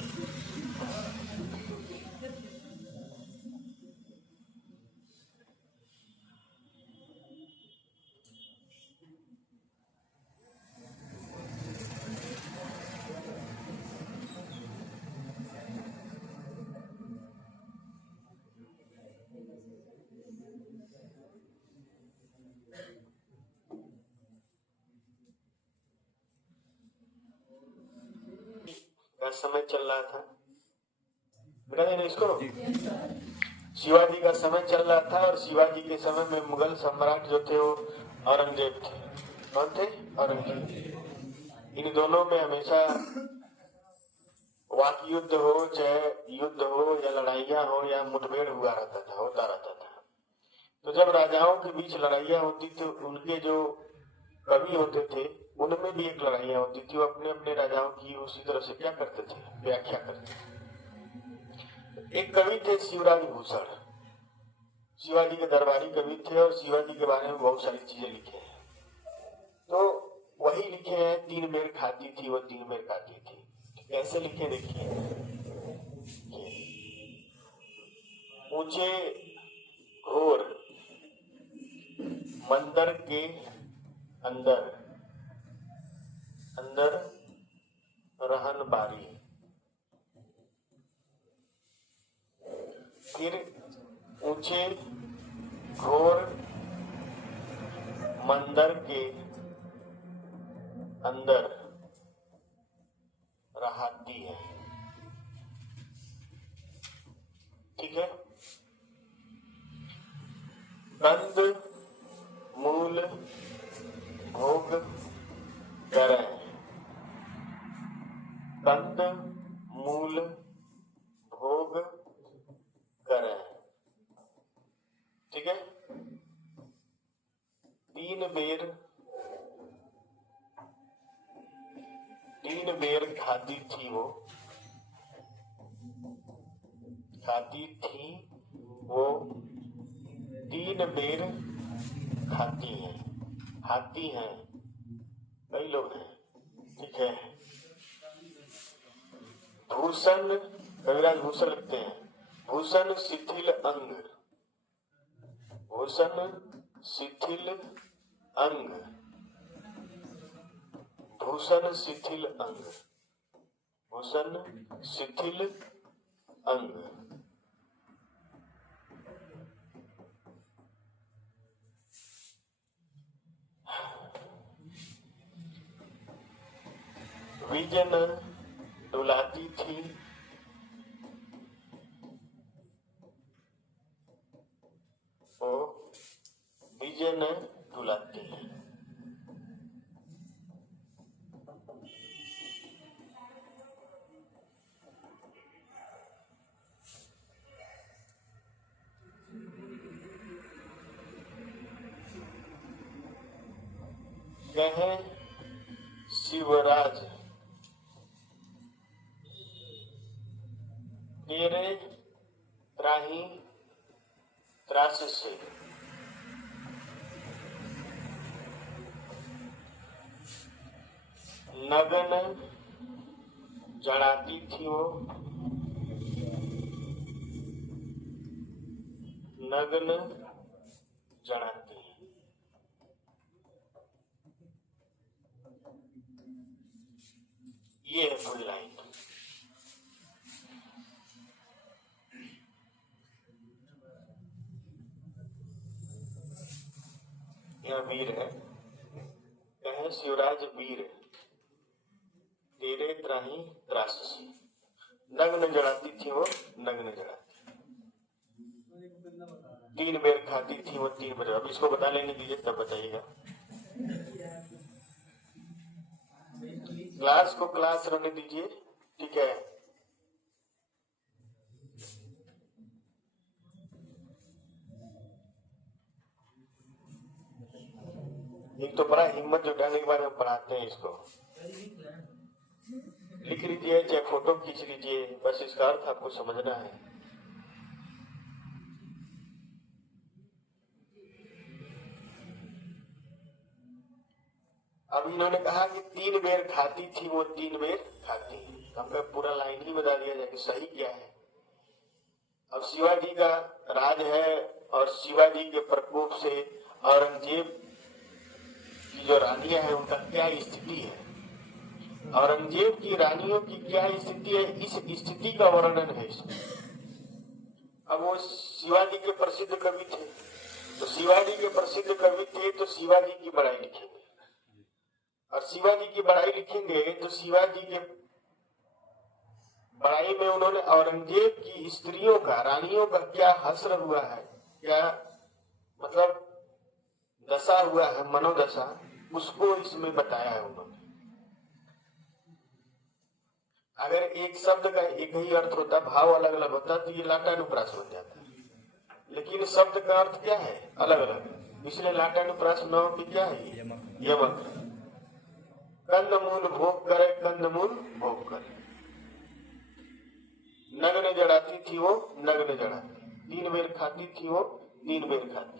का समय चल रहा था, बता देना इसको। शिवाजी का समय चल रहा था, और शिवाजी के समय में मुगल सम्राट जो थे वो औरंगजेब थे। कौन थे, औरंगजेब। इन दोनों में हमेशा वाक युद्ध हो, चाहे युद्ध हो या लड़ाइयां हो या मुठभेड़ हुआ रहता था, होता रहता था। तो जब राजाओं के बीच लड़ाइयां होती थी, उनके जो कवि होते थे, उनमें भी एक लड़ाइयां होती थी। वो अपने अपने राजाओं की उसी तरह से क्या करते थे, व्याख्या करते थे। एक कवि थे शिवराज भूषण, शिवाजी के दरबारी कवि थे, और शिवाजी के बारे में बहुत सारी चीजें लिखे हैं। तो वही लिखे हैं, 3 बेर खाती थी वो 3 बेर खाती थी। कैसे लिखे देखिए। ऊंचे घोर मंदिर के अंदर अंदर रहन बारी। फिर ऊंचे घोर मंदिर के अंदर रहाती है। ठीक है। कंद मूल भोग करें, कंद मूल भोग करें। ठीक है। 3 बेर खाती थी वो, खाती थी वो 3 बेर खाती हैं, खाती हैं, कई लोग हैं। ठीक है। भूषण, कविराज भूषण लिखते हैं, भूषण शिथिल अंग, भूषण शिथिल अंग, भूषण शिथिल अंग, भूषण शिथिल अंग। विजन डुलाती थी न भुलाती है। कहे शिवराज तेरे त्राही त्रास से, नगन जड़ाती थी वो, नग्न जड़ाती। ये है फुल लाइन। यह वीर है, कहे शिवराज वीर तेरे त्राही त्रास से, नग्न जड़ाती थी वो, नग्न जड़ाती। 3 बेर खाती थी वो, 3 बेर। अब इसको बता लेने दीजिए तब बताइएगा। क्लास को क्लास रहने दीजिए, ठीक है। एक तो बड़ा हिम्मत जुटाने के बाद हम पढ़ाते हैं इसको। लिख लीजिए चाहे फोटो खींच लीजिए, बस इसका अर्थ आपको समझना है। अब इन्होंने कहा कि 3 बेर खाती थी वो, 3 बेर खाती। हमका पूरा लाइन ही बता दिया जाए कि सही क्या है। अब शिवाजी का राज है और शिवाजी के प्रकोप से औरंगजेब की जो रानियां हैं उनका क्या स्थिति है, औरंगजेब की रानियों की क्या स्थिति है, इस स्थिति का वर्णन है इसमें। अब वो शिवाजी के प्रसिद्ध कवि थे, तो शिवाजी के प्रसिद्ध कवि थे तो शिवाजी की बड़ाई लिखेंगे, और शिवाजी की बड़ाई लिखेंगे तो शिवाजी के बड़ाई में उन्होंने औरंगजेब की स्त्रियों का, रानियों का क्या हश्र हुआ है, क्या मतलब दशा हुआ है, मनोदशा, उसको इसमें बताया है उन्होंने। अगर एक शब्द का एक ही अर्थ होता, भाव अलग अलग होता, तो ये लाटानुप्रास बन जाता, लेकिन शब्द का अर्थ क्या है, अलग अलग, इसलिए लाटानुप्रास न होकर क्या है, यमक। कंदमूल भोग करे, कंदमूल भोग करे। नग्न जड़ाती थी वो, नग्न जड़ाती। 3 बेर खाती थी वो, 3 बेर खाती।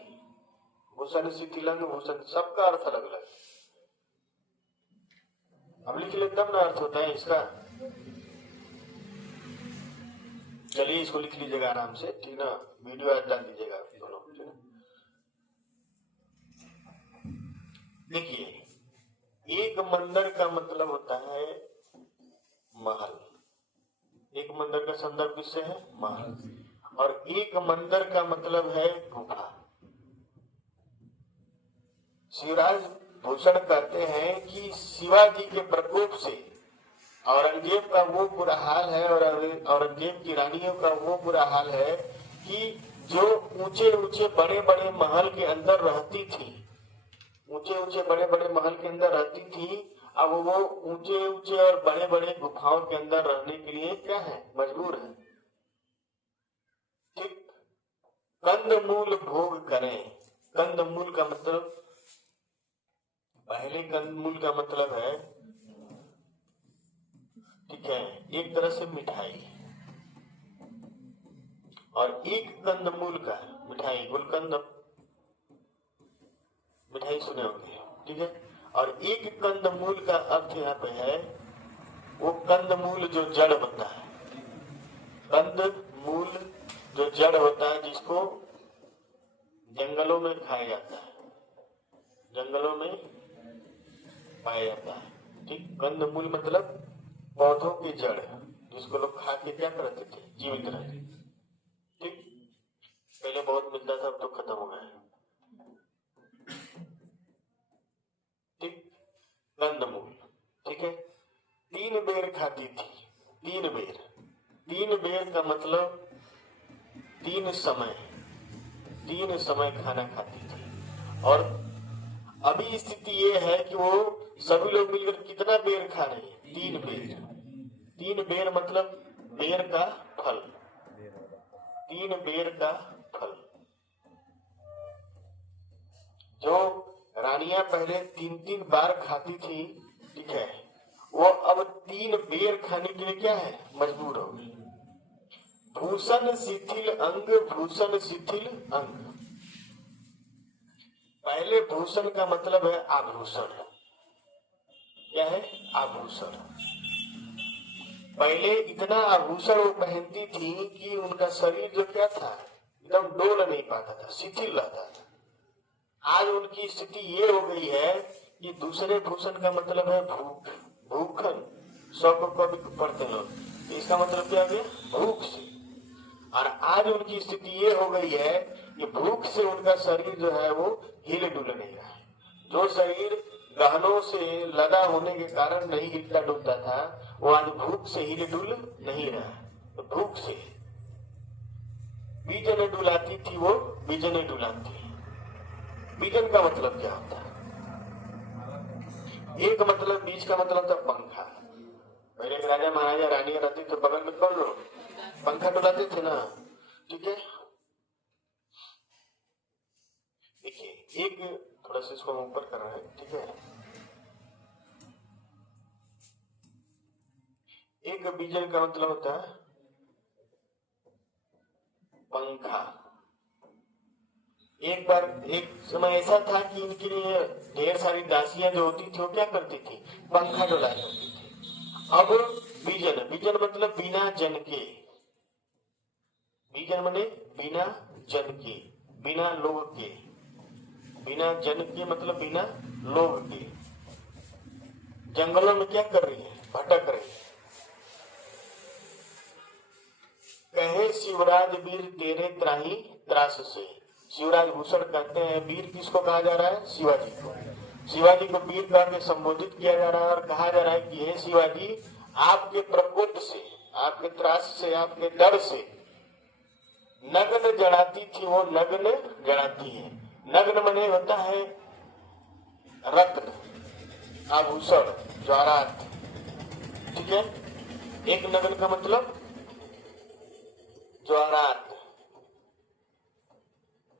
भूषण शिथिलंग भूषण, सबका अर्थ अलग अलग। अब लिख ले तब ना अर्थ होता है इसका। चलिए इसको लिख लीजिएगा आराम से, ठीक ना। वीडियो आज डाल दीजिएगा दोनों। देखिए, एक मंदिर का मतलब होता है महल। एक मंदिर का संदर्भ किससे है, महल। और एक मंदिर का मतलब है गुफा। शिवराज भूषण कहते हैं कि शिवाजी के प्रकोप से औरंगजेब का वो बुरा हाल है, और औरंगजेब की रानियों का वो बुरा हाल है कि जो ऊंचे ऊंचे बड़े बड़े महल के अंदर रहती थी, ऊंचे ऊंचे बड़े बड़े महल के अंदर रहती थी, अब वो ऊंचे ऊंचे और बड़े बड़े गुफाओं के अंदर रहने के लिए क्या है, मजबूर है। ठीक, कंदमूल भोग करें। कंदमूल का मतलब, पहले कंदमूल का मतलब है, ठीक है, एक तरह से मिठाई, और एक कंदमूल का मिठाई, गुलकंद मिठाई सुने होंगे, ठीक है। और एक कंदमूल का अर्थ यहाँ पे है वो कंदमूल जो जड़ होता है, कंदमूल जो जड़ होता है, जिसको जंगलों में खाया जाता है, जंगलों में पाया जाता है। ठीक, कंदमूल मतलब पौधों की जड़, जिसको लोग खा के क्या करते थे, जीवित रहते। ठीक, पहले बहुत मिलता था, अब तो खत्म हो गया है। ठीक, कंदमूल, ठीक है। 3 बेर खाती थी, 3 बेर। 3 बेर का मतलब 3 समय, 3 समय खाना खाती थी। और अभी स्थिति ये है कि वो सभी लोग मिलकर कितना बेर खा रहे हैं? 3 बेर। 3 बेर मतलब बेर का फल, 3 बेर का फल। जो रानियां पहले 3-3 बार खाती थी, ठीक है, वो अब 3 बेर खाने के लिए क्या है? मजबूर हो गई। भूषण शिथिल अंग, भूषण शिथिल अंग। पहले भूषण का मतलब है आभूषण। क्या है? आभूषण। पहले इतना आभूषण वो पहनती थी कि उनका शरीर जो क्या था, एकदम डोल नहीं पाता था, शिथिल रहता था। आज उनकी स्थिति ये हो गई है कि दूसरे भूषण का मतलब है भूख, भूखन। 100 को कभी पढ़ते लोग, इसका मतलब क्या हो गया? भूख से। और आज उनकी स्थिति ये हो गई है कि भूख से उनका शरीर जो है वो हिले डुल नहीं रहा है। जो शरीर गहनों से लदा होने के कारण नहीं हिलता डुलता था, वो आज भूख से हिले डुल नहीं रहा। तो भूख से बीजन डुलाती थी, वो बीजन डुलाती। बीजन का मतलब क्या होता है? एक मतलब, बीज का मतलब था पंखा। पहले एक राजा महाराजा रानी रहती तो बगल में कौन लोग पंखा डुलाते थे ना, ठीक है। देखिए, एक थोड़ा सा इसको ऊपर कर रहा है, ठीक है। एक बीजन का मतलब होता है पंखा। एक बार एक समय ऐसा था कि इनके लिए ढेर सारी दासियां जो होती थी वो क्या करती थी? पंखा डुलाती थी। अब बीजन, बीजन मतलब बिना जन के। बीजन माने बिना जन के, बिना लोग के। बिना जन के मतलब बिना लोग के। जंगलों में क्या कर रही है? भटक रही है। कहे शिवराज वीर तेरे त्राही त्रास से। शिवराज भूषण कहते हैं, वीर किसको कहा जा रहा है? शिवाजी को। शिवाजी को वीर कह के संबोधित किया जा रहा है और कहा जा रहा है कि हे शिवाजी, आपके प्रकोप से, आपके त्रास से, आपके डर से नग्न जड़ाती थी, वो नग्न जड़ाती है। नग्न मने होता है रत्न, आभूषण, जवाहरात, ठीक है। एक नग्न का मतलब जवाहरात,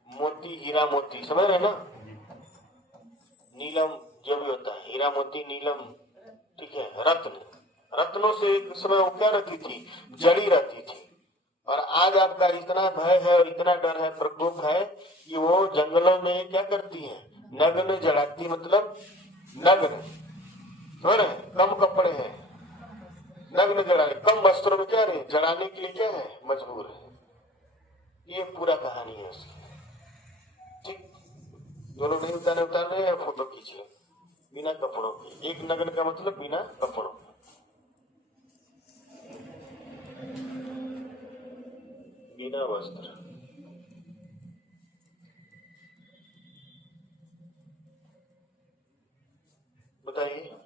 मोती, हीरा मोती, समझ रहे ना? नीलम जो भी होता है, हीरा मोती, नीलम, ठीक है। रत्न, रत्नों से एक समय वो क्या रहती थी? जड़ी रहती थी। और आज आपका इतना भय है और इतना डर है, प्रकोप है कि वो जंगलों में क्या करती है? नग्न जड़ाती, मतलब नग्न, समझ रहे? कम कपड़े हैं, नग्न जड़ाने, कम वस्त्रों में क्या रहे? जड़ाने के लिए क्या है? मजबूर है। ये पूरा कहानी है उसकी, ठीक। जो लोग नहीं उतार रहे हैं, फोटो खींचिए बिना कपड़ों के। एक नग्न का मतलब बिना कपड़ों के, बिना वस्त्र। बताइए,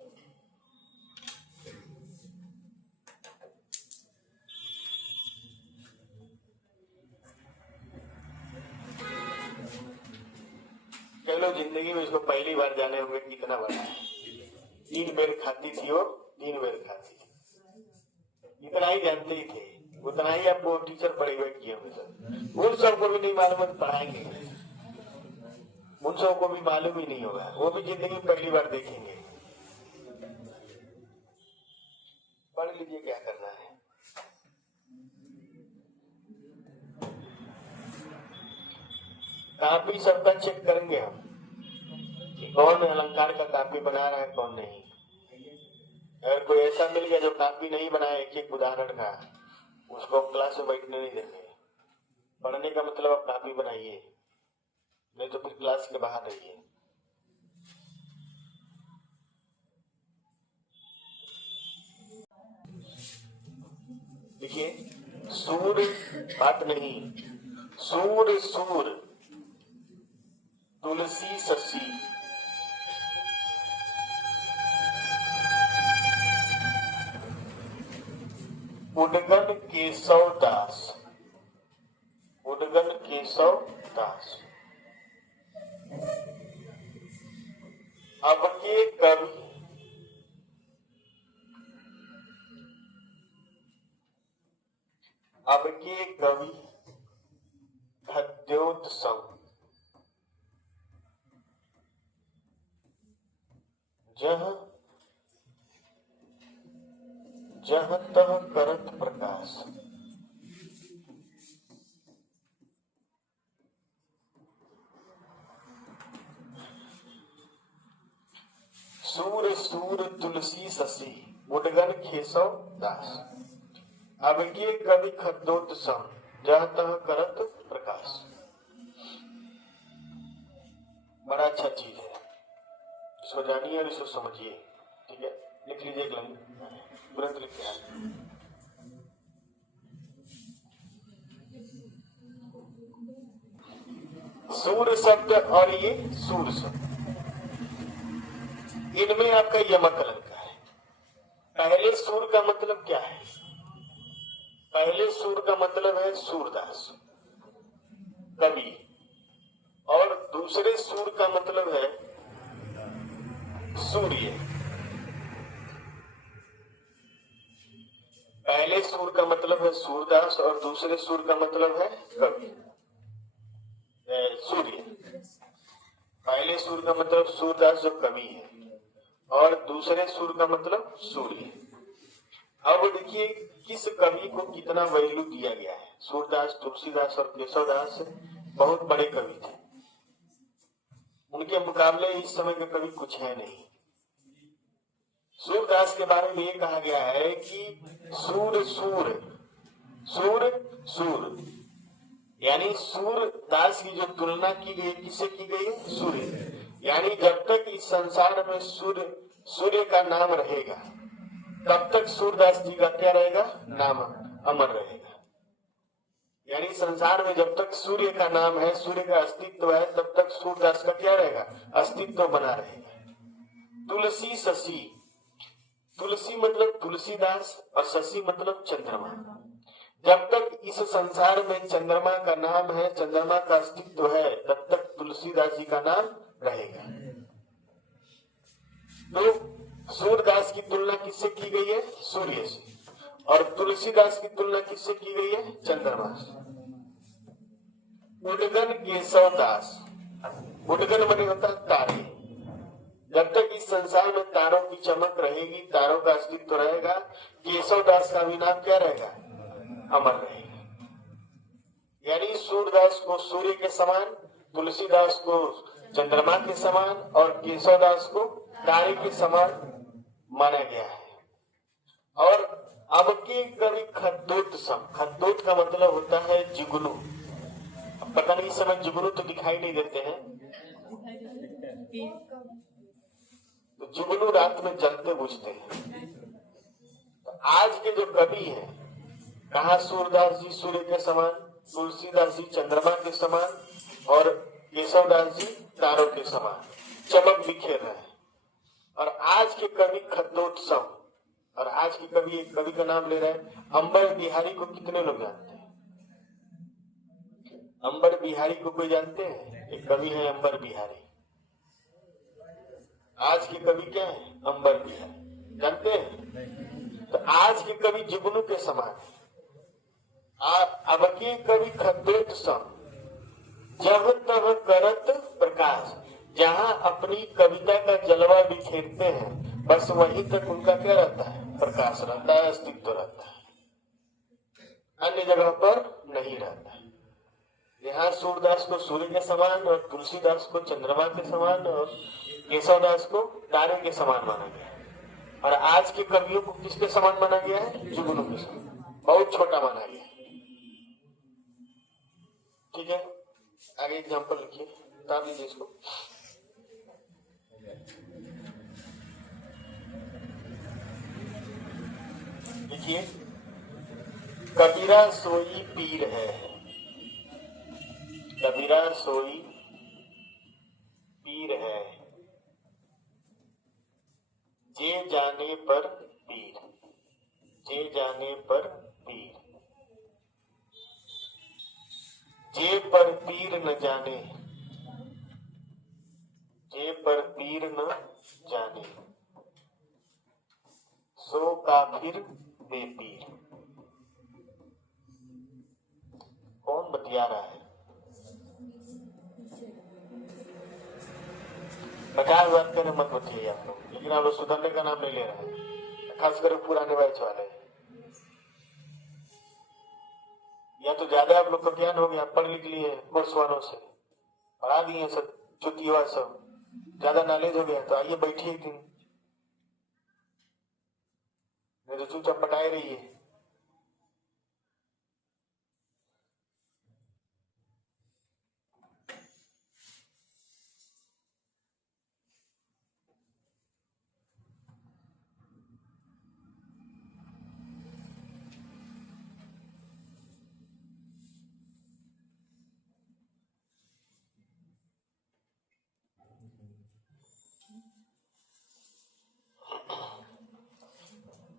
चलो जिंदगी में इसको पहली बार जाने होंगे कितना बड़ा है। 3 बेर खाती थी वो, 3 बेर खाती थी, इतना ही जानते ही थे, उतना ही आपको टीचर पढ़े हुए किए होंगे। उन सबको भी नहीं मालूम है, पढ़ाएंगे उन सबको भी मालूम ही नहीं होगा, वो भी जिंदगी में पहली बार देखेंगे। पढ़ लीजिए क्या करना है। कापी सबका चेक करेंगे हम कि कौन अलंकार का कापी बना रहा है, कौन नहीं। अगर कोई ऐसा मिल गया जो कापी नहीं बनाया एक एक उदाहरण का, उसको क्लास में बैठने नहीं देंगे। पढ़ने का मतलब आप कापी बनाइए, नहीं तो फिर क्लास के बाहर रहिए। देखिए, सूर बात नहीं, सूर सूर, तुलसी शशि, उडगन केशव दास, उडगन केशव दास। अब के कवि गद्योत्सव जह जह तह करत प्रकाश। सूर सूर तुलसी शशि मुडगन केशव दास। अब ये कवि खद्योत्सव जह तह करत प्रकाश। बड़ा अच्छा चीज है, इसको जानिए और इसको समझिए। ठीक है, लिख लीजिए, तुरंत लिख के सूर शब्द और ये सूर शब्द, इनमें आपका यमक अलग है। पहले सूर का मतलब क्या है? पहले सूर का मतलब है सूरदास कवि, और दूसरे सूर का मतलब है सूर्य। पहले सूर का मतलब है सूरदास और दूसरे सूर का मतलब है कवि सूर्य। पहले सूर का मतलब सूरदास जो कवि है, और दूसरे सुर का मतलब सूर्य। अब देखिए किस कवि को कितना वैल्यू दिया गया है। सूरदास, तुलसीदास और केशवदास बहुत बड़े कवि थे, उनके मुकाबले इस समय के कवि कुछ है नहीं। सूरदास के बारे में ये कहा गया है कि सूर सूर सूर सूर, यानी सूरदास की जो तुलना की गई किससे की गई है? सूर्य। यानी जब तक इस संसार में सूर्य का नाम रहेगा तब तक सूरदास जी का क्या रहेगा? नाम अमर रहेगा। यानी संसार में जब तक सूर्य का नाम है, सूर्य का अस्तित्व है, तब तक सूरदास का क्या रहेगा? अस्तित्व बना रहेगा। तुलसी शशि, तुलसी मतलब तुलसीदास और शशि मतलब चंद्रमा। जब तक इस संसार में चंद्रमा का नाम है, चंद्रमा का अस्तित्व है, तब तक तुलसीदास जी का नाम रहेगा। तो सूरदास की तुलना किससे की गई है? सूर्य से। और तुलसीदास की तुलना किससे की गई है? चंद्रमा से। उडगन केशवदास, उडगन माने होता है तारे। जब तक इस संसार में तारों की चमक रहेगी, तारों का अस्तित्व रहेगा, केशवदास का भी नाम क्या रहेगा? अमर रहेगा। यानी सूरदास को सूर्य के समान, तुलसीदास को चंद्रमा के समान और केशवदास को तारे के समान माना गया है। और अब के कवि खद्योत्सव, खद्योत का मतलब होता है जुगनू। अब पता नहीं इस समय जुगनू तो दिखाई नहीं देते हैं, तो जुगनू रात में जलते बुझते हैं। तो आज के जो कवि हैं, कहा सूरदास जी सूर्य के समान, तुलसीदास जी चंद्रमा के समान और केशवदास जी तारों के समान चमक बिखेर रहे हैं। और आज के कवि खद्योत्सव, और आज के कवि एक कवि का नाम ले रहे हैं अंबर बिहारी को। कितने लोग जानते हैं अंबर बिहारी को? कोई जानते हैं? एक कवि है अंबर बिहारी। आज के कवि क्या है? अंबर बिहारी। जानते हैं? तो आज के कवि जुगनू के समान है। अब के कवि खद्योत्सव जब तब करत प्रकाश, जहां अपनी कविता का जलवा बिखेरते हैं, बस वहीं तक उनका क्या रहता है? प्रकाश रहता है, अस्तित्व रहता है, अन्य जगह पर नहीं रहता है। यहाँ सूरदास को सूर्य के समान और तुलसीदास को चंद्रमा के समान और केशवदास को तारे के समान माना गया है। और आज के कवियों को किसके समान माना गया है? जुगनू के समान, बहुत छोटा माना गया है। ठीक है, आगे एग्जाम्पल लिखिए, बता दीजिए इसको। देखिए, कबीरा सोई पीर है, कबीरा सोई पीर है, जे जाने पर पीर, जे जाने पर पीर, जे पर पीर न जाने, जे पर पीर न आ रहा है। 50 बात करने मत बचिए आप लोग, लेकिन आप लोग सुधरने का नाम नहीं ले रहे हैं, खासकर पुराने बैच वाले। या तो ज्यादा आप लोग का ज्ञान हो गया, पढ़ लिख लिए कोर्स वालों से, पढ़ा दिए सब चुतिया सब, ज्यादा नॉलेज हो गया, तो आइए बैठिए एक दिन, नहीं तो चुपचाप पटाए रहिए।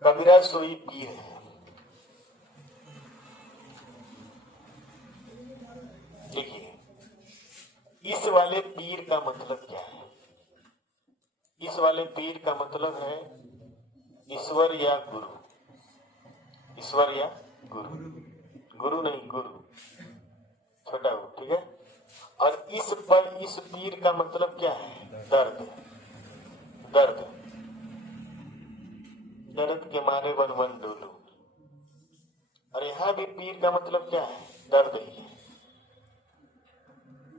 कबीरा सोई पीर है। देखिए, इस वाले पीर का मतलब क्या है? इस वाले पीर का मतलब है ईश्वर या गुरु। ईश्वर या गुरु, गुरु नहीं, गुरु छोटा हो, ठीक है। और इस पीर का मतलब क्या है? दर्द। दर्द, दर्द के मारे वन वन डोलू। और यहां भी पीर का मतलब क्या है? दर्द ही है,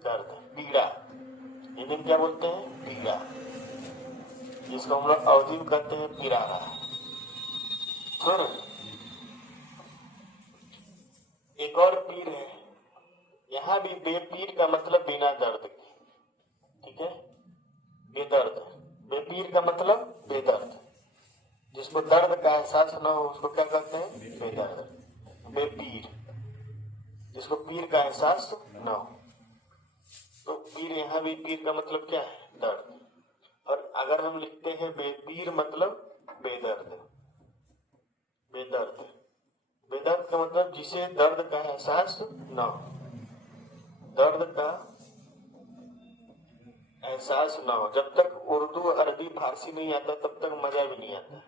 दर्द, पीड़ा। हिंदी में क्या बोलते हैं? पीड़ा, जिसको हम लोग अवधि में कहते हैं पिरारा। सुन, एक और पीर है, यहां भी बेपीर का मतलब बिना दर्द के, ठीक है, बेदर्द। बेपीर का मतलब बेदर्द, जिसको दर्द का एहसास न हो उसको क्या कहते हैं? बेदर्द। बेपीर, जिसको पीर का एहसास न हो। तो पीर, यहाँ भी पीर का मतलब क्या है? दर्द। और अगर हम लिखते हैं बेपीर मतलब बेदर्द। बेदर्द, बेदर्द का मतलब जिसे दर्द का एहसास न हो। दर्द का एहसास न हो। जब तक उर्दू, अरबी, फारसी नहीं आता तब तक मजा भी नहीं आता,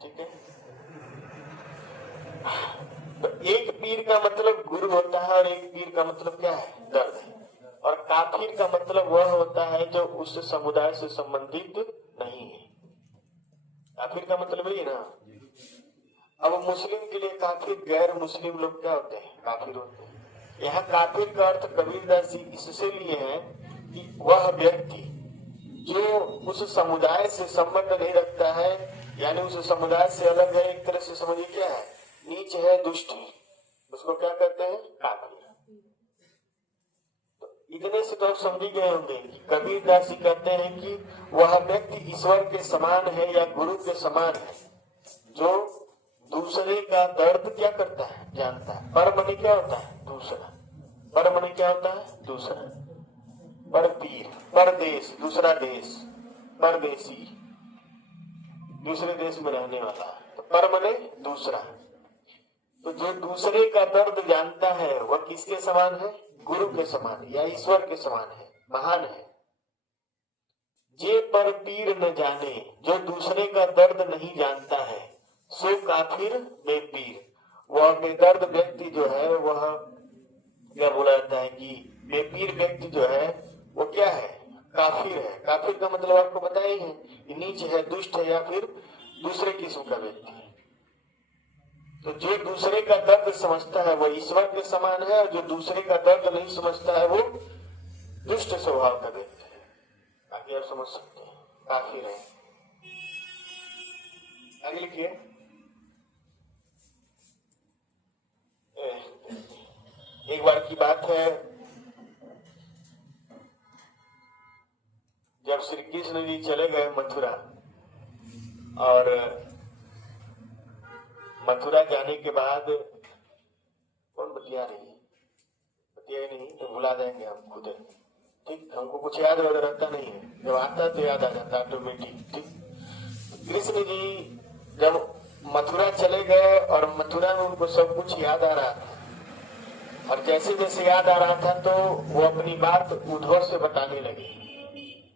ठीक है। तो एक पीर का मतलब गुरु होता है और एक पीर का मतलब क्या है? दर्द है। और काफिर का मतलब वह होता है जो उस समुदाय से संबंधित नहीं है। काफिर का मतलब ही ना। अब मुस्लिम के लिए काफिर, गैर मुस्लिम लोग क्या होते हैं? काफिर होते हैं। यहाँ काफिर का अर्थ कबीरदास जी इससे लिए है कि वह व्यक्ति जो उस समुदाय से संबंध नहीं रखता है, यानी उस समुदाय से अलग है, एक तरह से समझिए क्या है? नीच है, दुष्ट है, उसको क्या कहते हैं? काफिर। तो इतने से तो आप समझ ही गए होंगे कि कबीरदास जी कहते हैं कि वह व्यक्ति ईश्वर के समान है या गुरु के समान है, जो दूसरे का दर्द क्या करता है? जानता है। पर मनी क्या होता है? दूसरा। पर मनी क्या होता है? दूसरा। पर पीर, परदेश, दूसरा देश, परदेशी, दूसरे देश में रहने वाला। तो पर मने दूसरा। तो जो दूसरे का दर्द जानता है वह किसके समान है? गुरु के समान या ईश्वर के समान है, महान है। जे पर पीर न जाने, जो दूसरे का दर्द नहीं जानता है, सो काफिर बेपीर। वह बेदर्द व्यक्ति जो है वह क्या बोला जाता है कि बेपीर व्यक्ति जो है वो क्या है? काफिर है। काफिर का मतलब आपको पता ही है, नीच है, दुष्ट है, या फिर दूसरे किस्म का व्यक्ति है। तो जो दूसरे का दर्द समझता है वो ईश्वर के समान है, और जो दूसरे का दर्द नहीं समझता है वो दुष्ट स्वभाव का व्यक्ति है। आगे आप समझ सकते हैं, काफिर है। आगे लिखिए। एक बार की बात है, जब श्री कृष्ण जी चले गए मथुरा, और मथुरा जाने के बाद कौन बतिया रही है? बतिया नहीं तो भुला जाएंगे हम खुद, ठीक। हमको कुछ याद वगैरह रहता नहीं है, जब आता तो याद आ जाता ऑटोमेटिक, ठीक। कृष्ण जी जब मथुरा चले गए और मथुरा में उनको सब कुछ याद आ रहा था, और जैसे जैसे याद आ रहा था तो वो अपनी बात उद्धव से बताने लगे।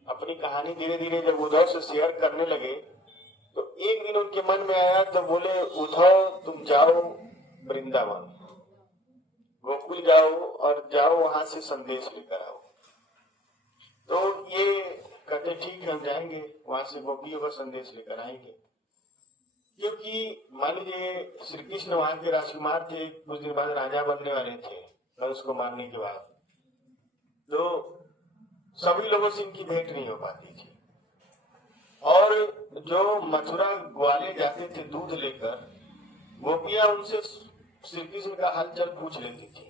अपनी कहानी धीरे धीरे जब उद्धव से शेयर करने लगे तो एक दिन उनके मन में आया, तो बोले, उद्धव तुम जाओ वृंदावन, गोकुल जाओ और जाओ वहां से संदेश लेकर आओ। तो ये कहते ठीक है हम जाएंगे, वहां से गोपियों का संदेश लेकर आएंगे। क्योंकि मान लीजिए श्री कृष्ण वहां के राजकुमार थे, कुछ दिन बाद राजा बनने वाले थे कंस को मारने के बाद, तो सभी लोगों से इनकी भेंट नहीं हो पाती थी। और जो मथुरा ग्वाले जाते थे दूध लेकर, गोपियां उनसे श्री कृष्ण का हालचाल पूछ लेती थी।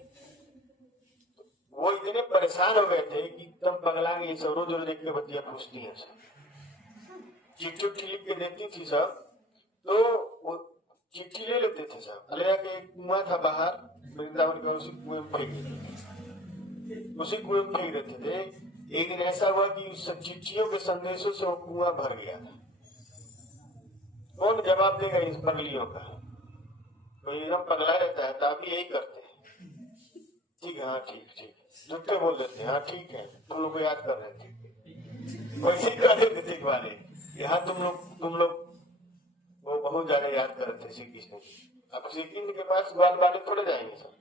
वो इतने परेशान हो गए थे कि एकदम पगला गई, सब रोज रोज देख के बतिया पूछती है, सब चिट्ठी लिख के देती थी सब। तो वो चिट्ठी ले लेते थे सब, अलिया के एक कुआं था बाहर वृंदावन का, उसी कुएं में फेंक देते थे, उसी कुएं में फेंक देते थे। एक दिन ऐसा हुआ कि सब चिट्ठियों के संदेशों से वो कुआं भर गया था। कौन जवाब देगा इस पगलियों का? तो एकदम पगला रहता है, तो अभी यही करते हैं, ठीक है हाँ ठीक ठीक, झूठे बोल देते हैं हाँ ठीक है, तुम लोग को याद कर रहे थे, वैसे ही कर देते थे वाले, यहाँ तुम लोग वो बहुत ज्यादा याद कर रहे थे श्री कृष्ण की। अब श्री कृष्ण के पास ग्वाल वाले थोड़े जाएंगे सब।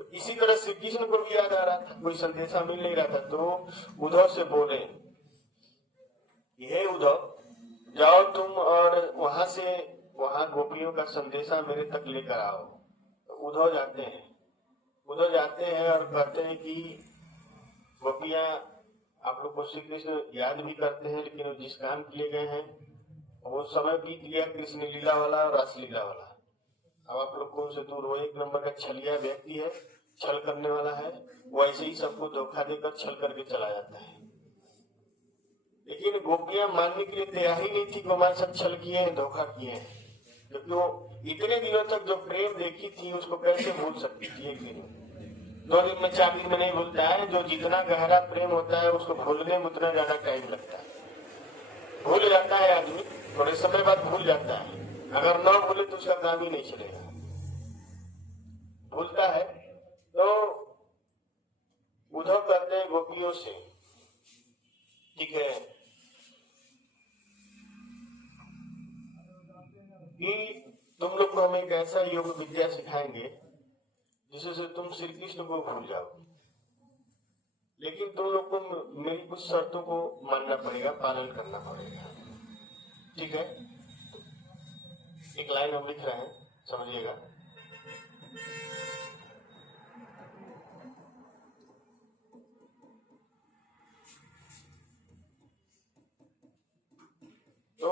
तो इसी तरह श्री कृष्ण को भी याद आ रहा था, कोई संदेशा मिल नहीं रहा था, तो उद्धव से बोले, ये उद्धव जाओ तुम और वहां गोपियों का संदेशा मेरे तक लेकर आओ। तो उद्धव जाते हैं और कहते हैं कि गोपियां आप लोग को श्री कृष्ण याद भी करते हैं, लेकिन वो जिस काम के लिए गए हैं वो समय बीत गया, कृष्ण लीला वाला और रासलीला वाला। अब आप लोग को उनसे दूर, वो एक नंबर का छलिया व्यक्ति है, छल करने वाला है, वो ऐसे ही सबको धोखा देकर छल करके चला जाता है। लेकिन गोपियां मानने के लिए तैयार ही नहीं थी कि हमारे साथ छल किए हैं, धोखा किए हैं, क्योंकि वो इतने दिनों तक जो प्रेम देखी थी उसको कैसे भूल सकती थी? एक दिन 2 दिन में 4 दिन में नहीं भूलता है। जो जितना गहरा प्रेम होता है उसको भूलने में उतना ज्यादा टाइम लगता है। भूल जाता है आदमी, थोड़े समय बाद भूल जाता है, अगर न भूले तो उसका काम ही नहीं चलेगा, भूलता है। तो उद्धव कहते हैं गोपियों से, ठीक है कि तुम लोग को हम एक ऐसा योग विद्या सिखाएंगे जिससे तुम श्री कृष्ण को भूल जाओ, लेकिन तुम लोग को मेरी कुछ शर्तों को मानना पड़ेगा, पालन करना पड़ेगा, ठीक है? एक लाइन हम लिख रहे हैं, समझिएगा। तो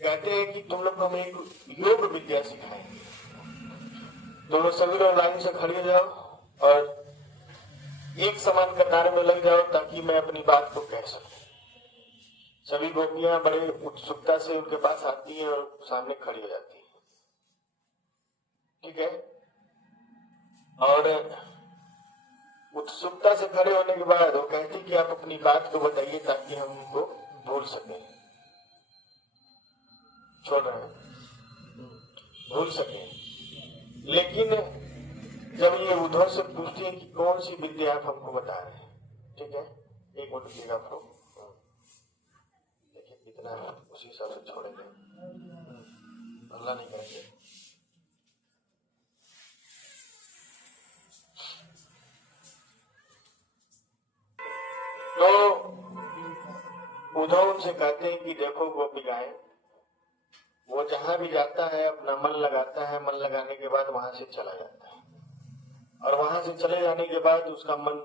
कहते हैं कि तुम लोग को हम एक योग विद्या सिखाएंगे। दोनों सभी लोग लाइन से खड़े हो जाओ और एक समान कतार में लग जाओ ताकि मैं अपनी बात को कह सकूं। सभी गोपियां बड़े उत्सुकता से उनके पास आती हैं और सामने खड़ी हो जाती हैं, ठीक है? और उत्सुकता से खड़े होने के बाद वो कहती कि आप अपनी बात को बताइए ताकि हम उनको भूल सकें, छोड़ रहे हैं, भूल सकें। लेकिन जब ये उद्धव से पूछती है कि कौन सी विद्या आप हमको बता रहे हैं, ठीक है? एक मिनट देखिएगा आप लोग, देखिए कितना उसी हिसाब से छोड़ेंगे, अल्लाह नहीं करेंगे। तो उद्धव उनसे कहते हैं कि देखो गोपिकाएं, वो जहां भी जाता है अपना मन लगाता है, मन लगाने के बाद वहां से चला जाता है, और वहां से चले जाने के बाद उसका मन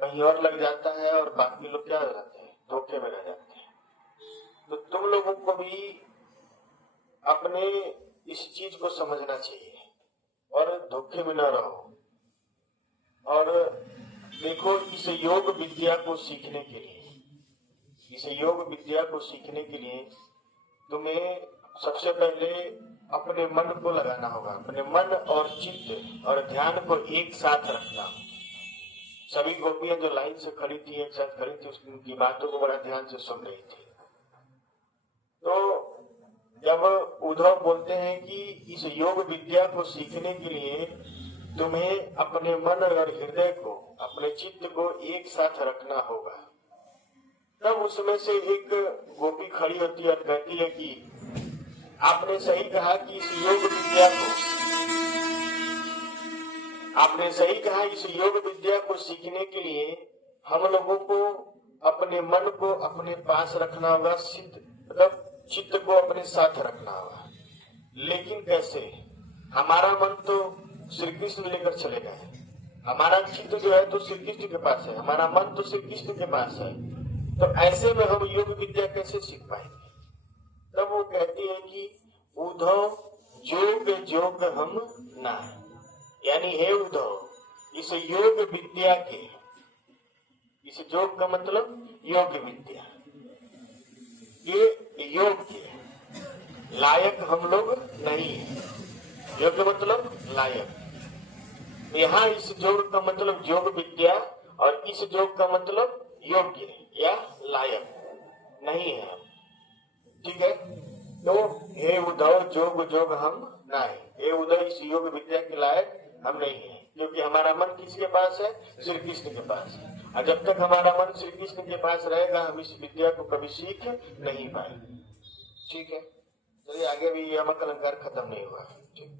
कहीं और लग जाता है और बाकी लोग क्या हो जाते हैं, धोखे में रह जाते हैं। तो तुम लोगों को भी अपने इस चीज को समझना चाहिए और धोखे में न रहो। और देखो, इस योग विद्या को सीखने के लिए तुम्हें सबसे पहले अपने मन को लगाना होगा, अपने मन और चित्त और ध्यान को एक साथ रखना। सभी गोपियां जो लाइन से खड़ी थी, एक साथ खड़ी थी, उनकी बातों को बड़ा ध्यान से सुन रही थी। तो जब उद्धव बोलते हैं कि इस योग विद्या को सीखने के लिए तुम्हें अपने मन और हृदय को, अपने चित्त को एक साथ रखना होगा, तब उसमें से एक गोपी खड़ी होती है और कहती है कि आपने सही कहा कि इस योग विद्या को आपने सही कहा, इस योग विद्या को सीखने के लिए हम लोगों को अपने मन को अपने पास रखना होगा, मतलब चित्त को अपने साथ रखना होगा। लेकिन कैसे? हमारा मन तो श्री कृष्ण लेकर चले गए, हमारा चित्त जो है तो श्री कृष्ण के पास है, हमारा मन तो श्री कृष्ण के पास है। तो ऐसे में हम योग विद्या कैसे सीख पाएंगे? तब वो कहती है कि उद्धव जोग जोग हम ना, यानी हे उद्धव, इस योग विद्या के, इस योग का मतलब योग विद्या, ये योग के लायक हम लोग नहीं है। योग का मतलब लायक, यहाँ इस योग का मतलब योग विद्या और इस योग का मतलब योग्य या लायक नहीं है। ठीक है, तो हे उद्धव जोग जोग हम नहीं, हे उद्धव इस योग विद्या के लायक हम नहीं है, क्योंकि हमारा मन किसके पास है? श्री कृष्ण के पास है। और जब तक हमारा मन श्री कृष्ण के पास रहेगा हम इस विद्या को कभी सीख नहीं पाएंगे। ठीक है, चलिए आगे भी यमक अलंकार खत्म नहीं हुआ। ठीक,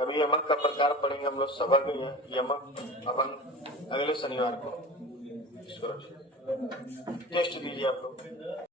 अभी यमक का प्रकार पढ़ेंगे हम लोग, सबक यमक अपन अगले शनिवार को। टेस्ट दीजिए आप लोग।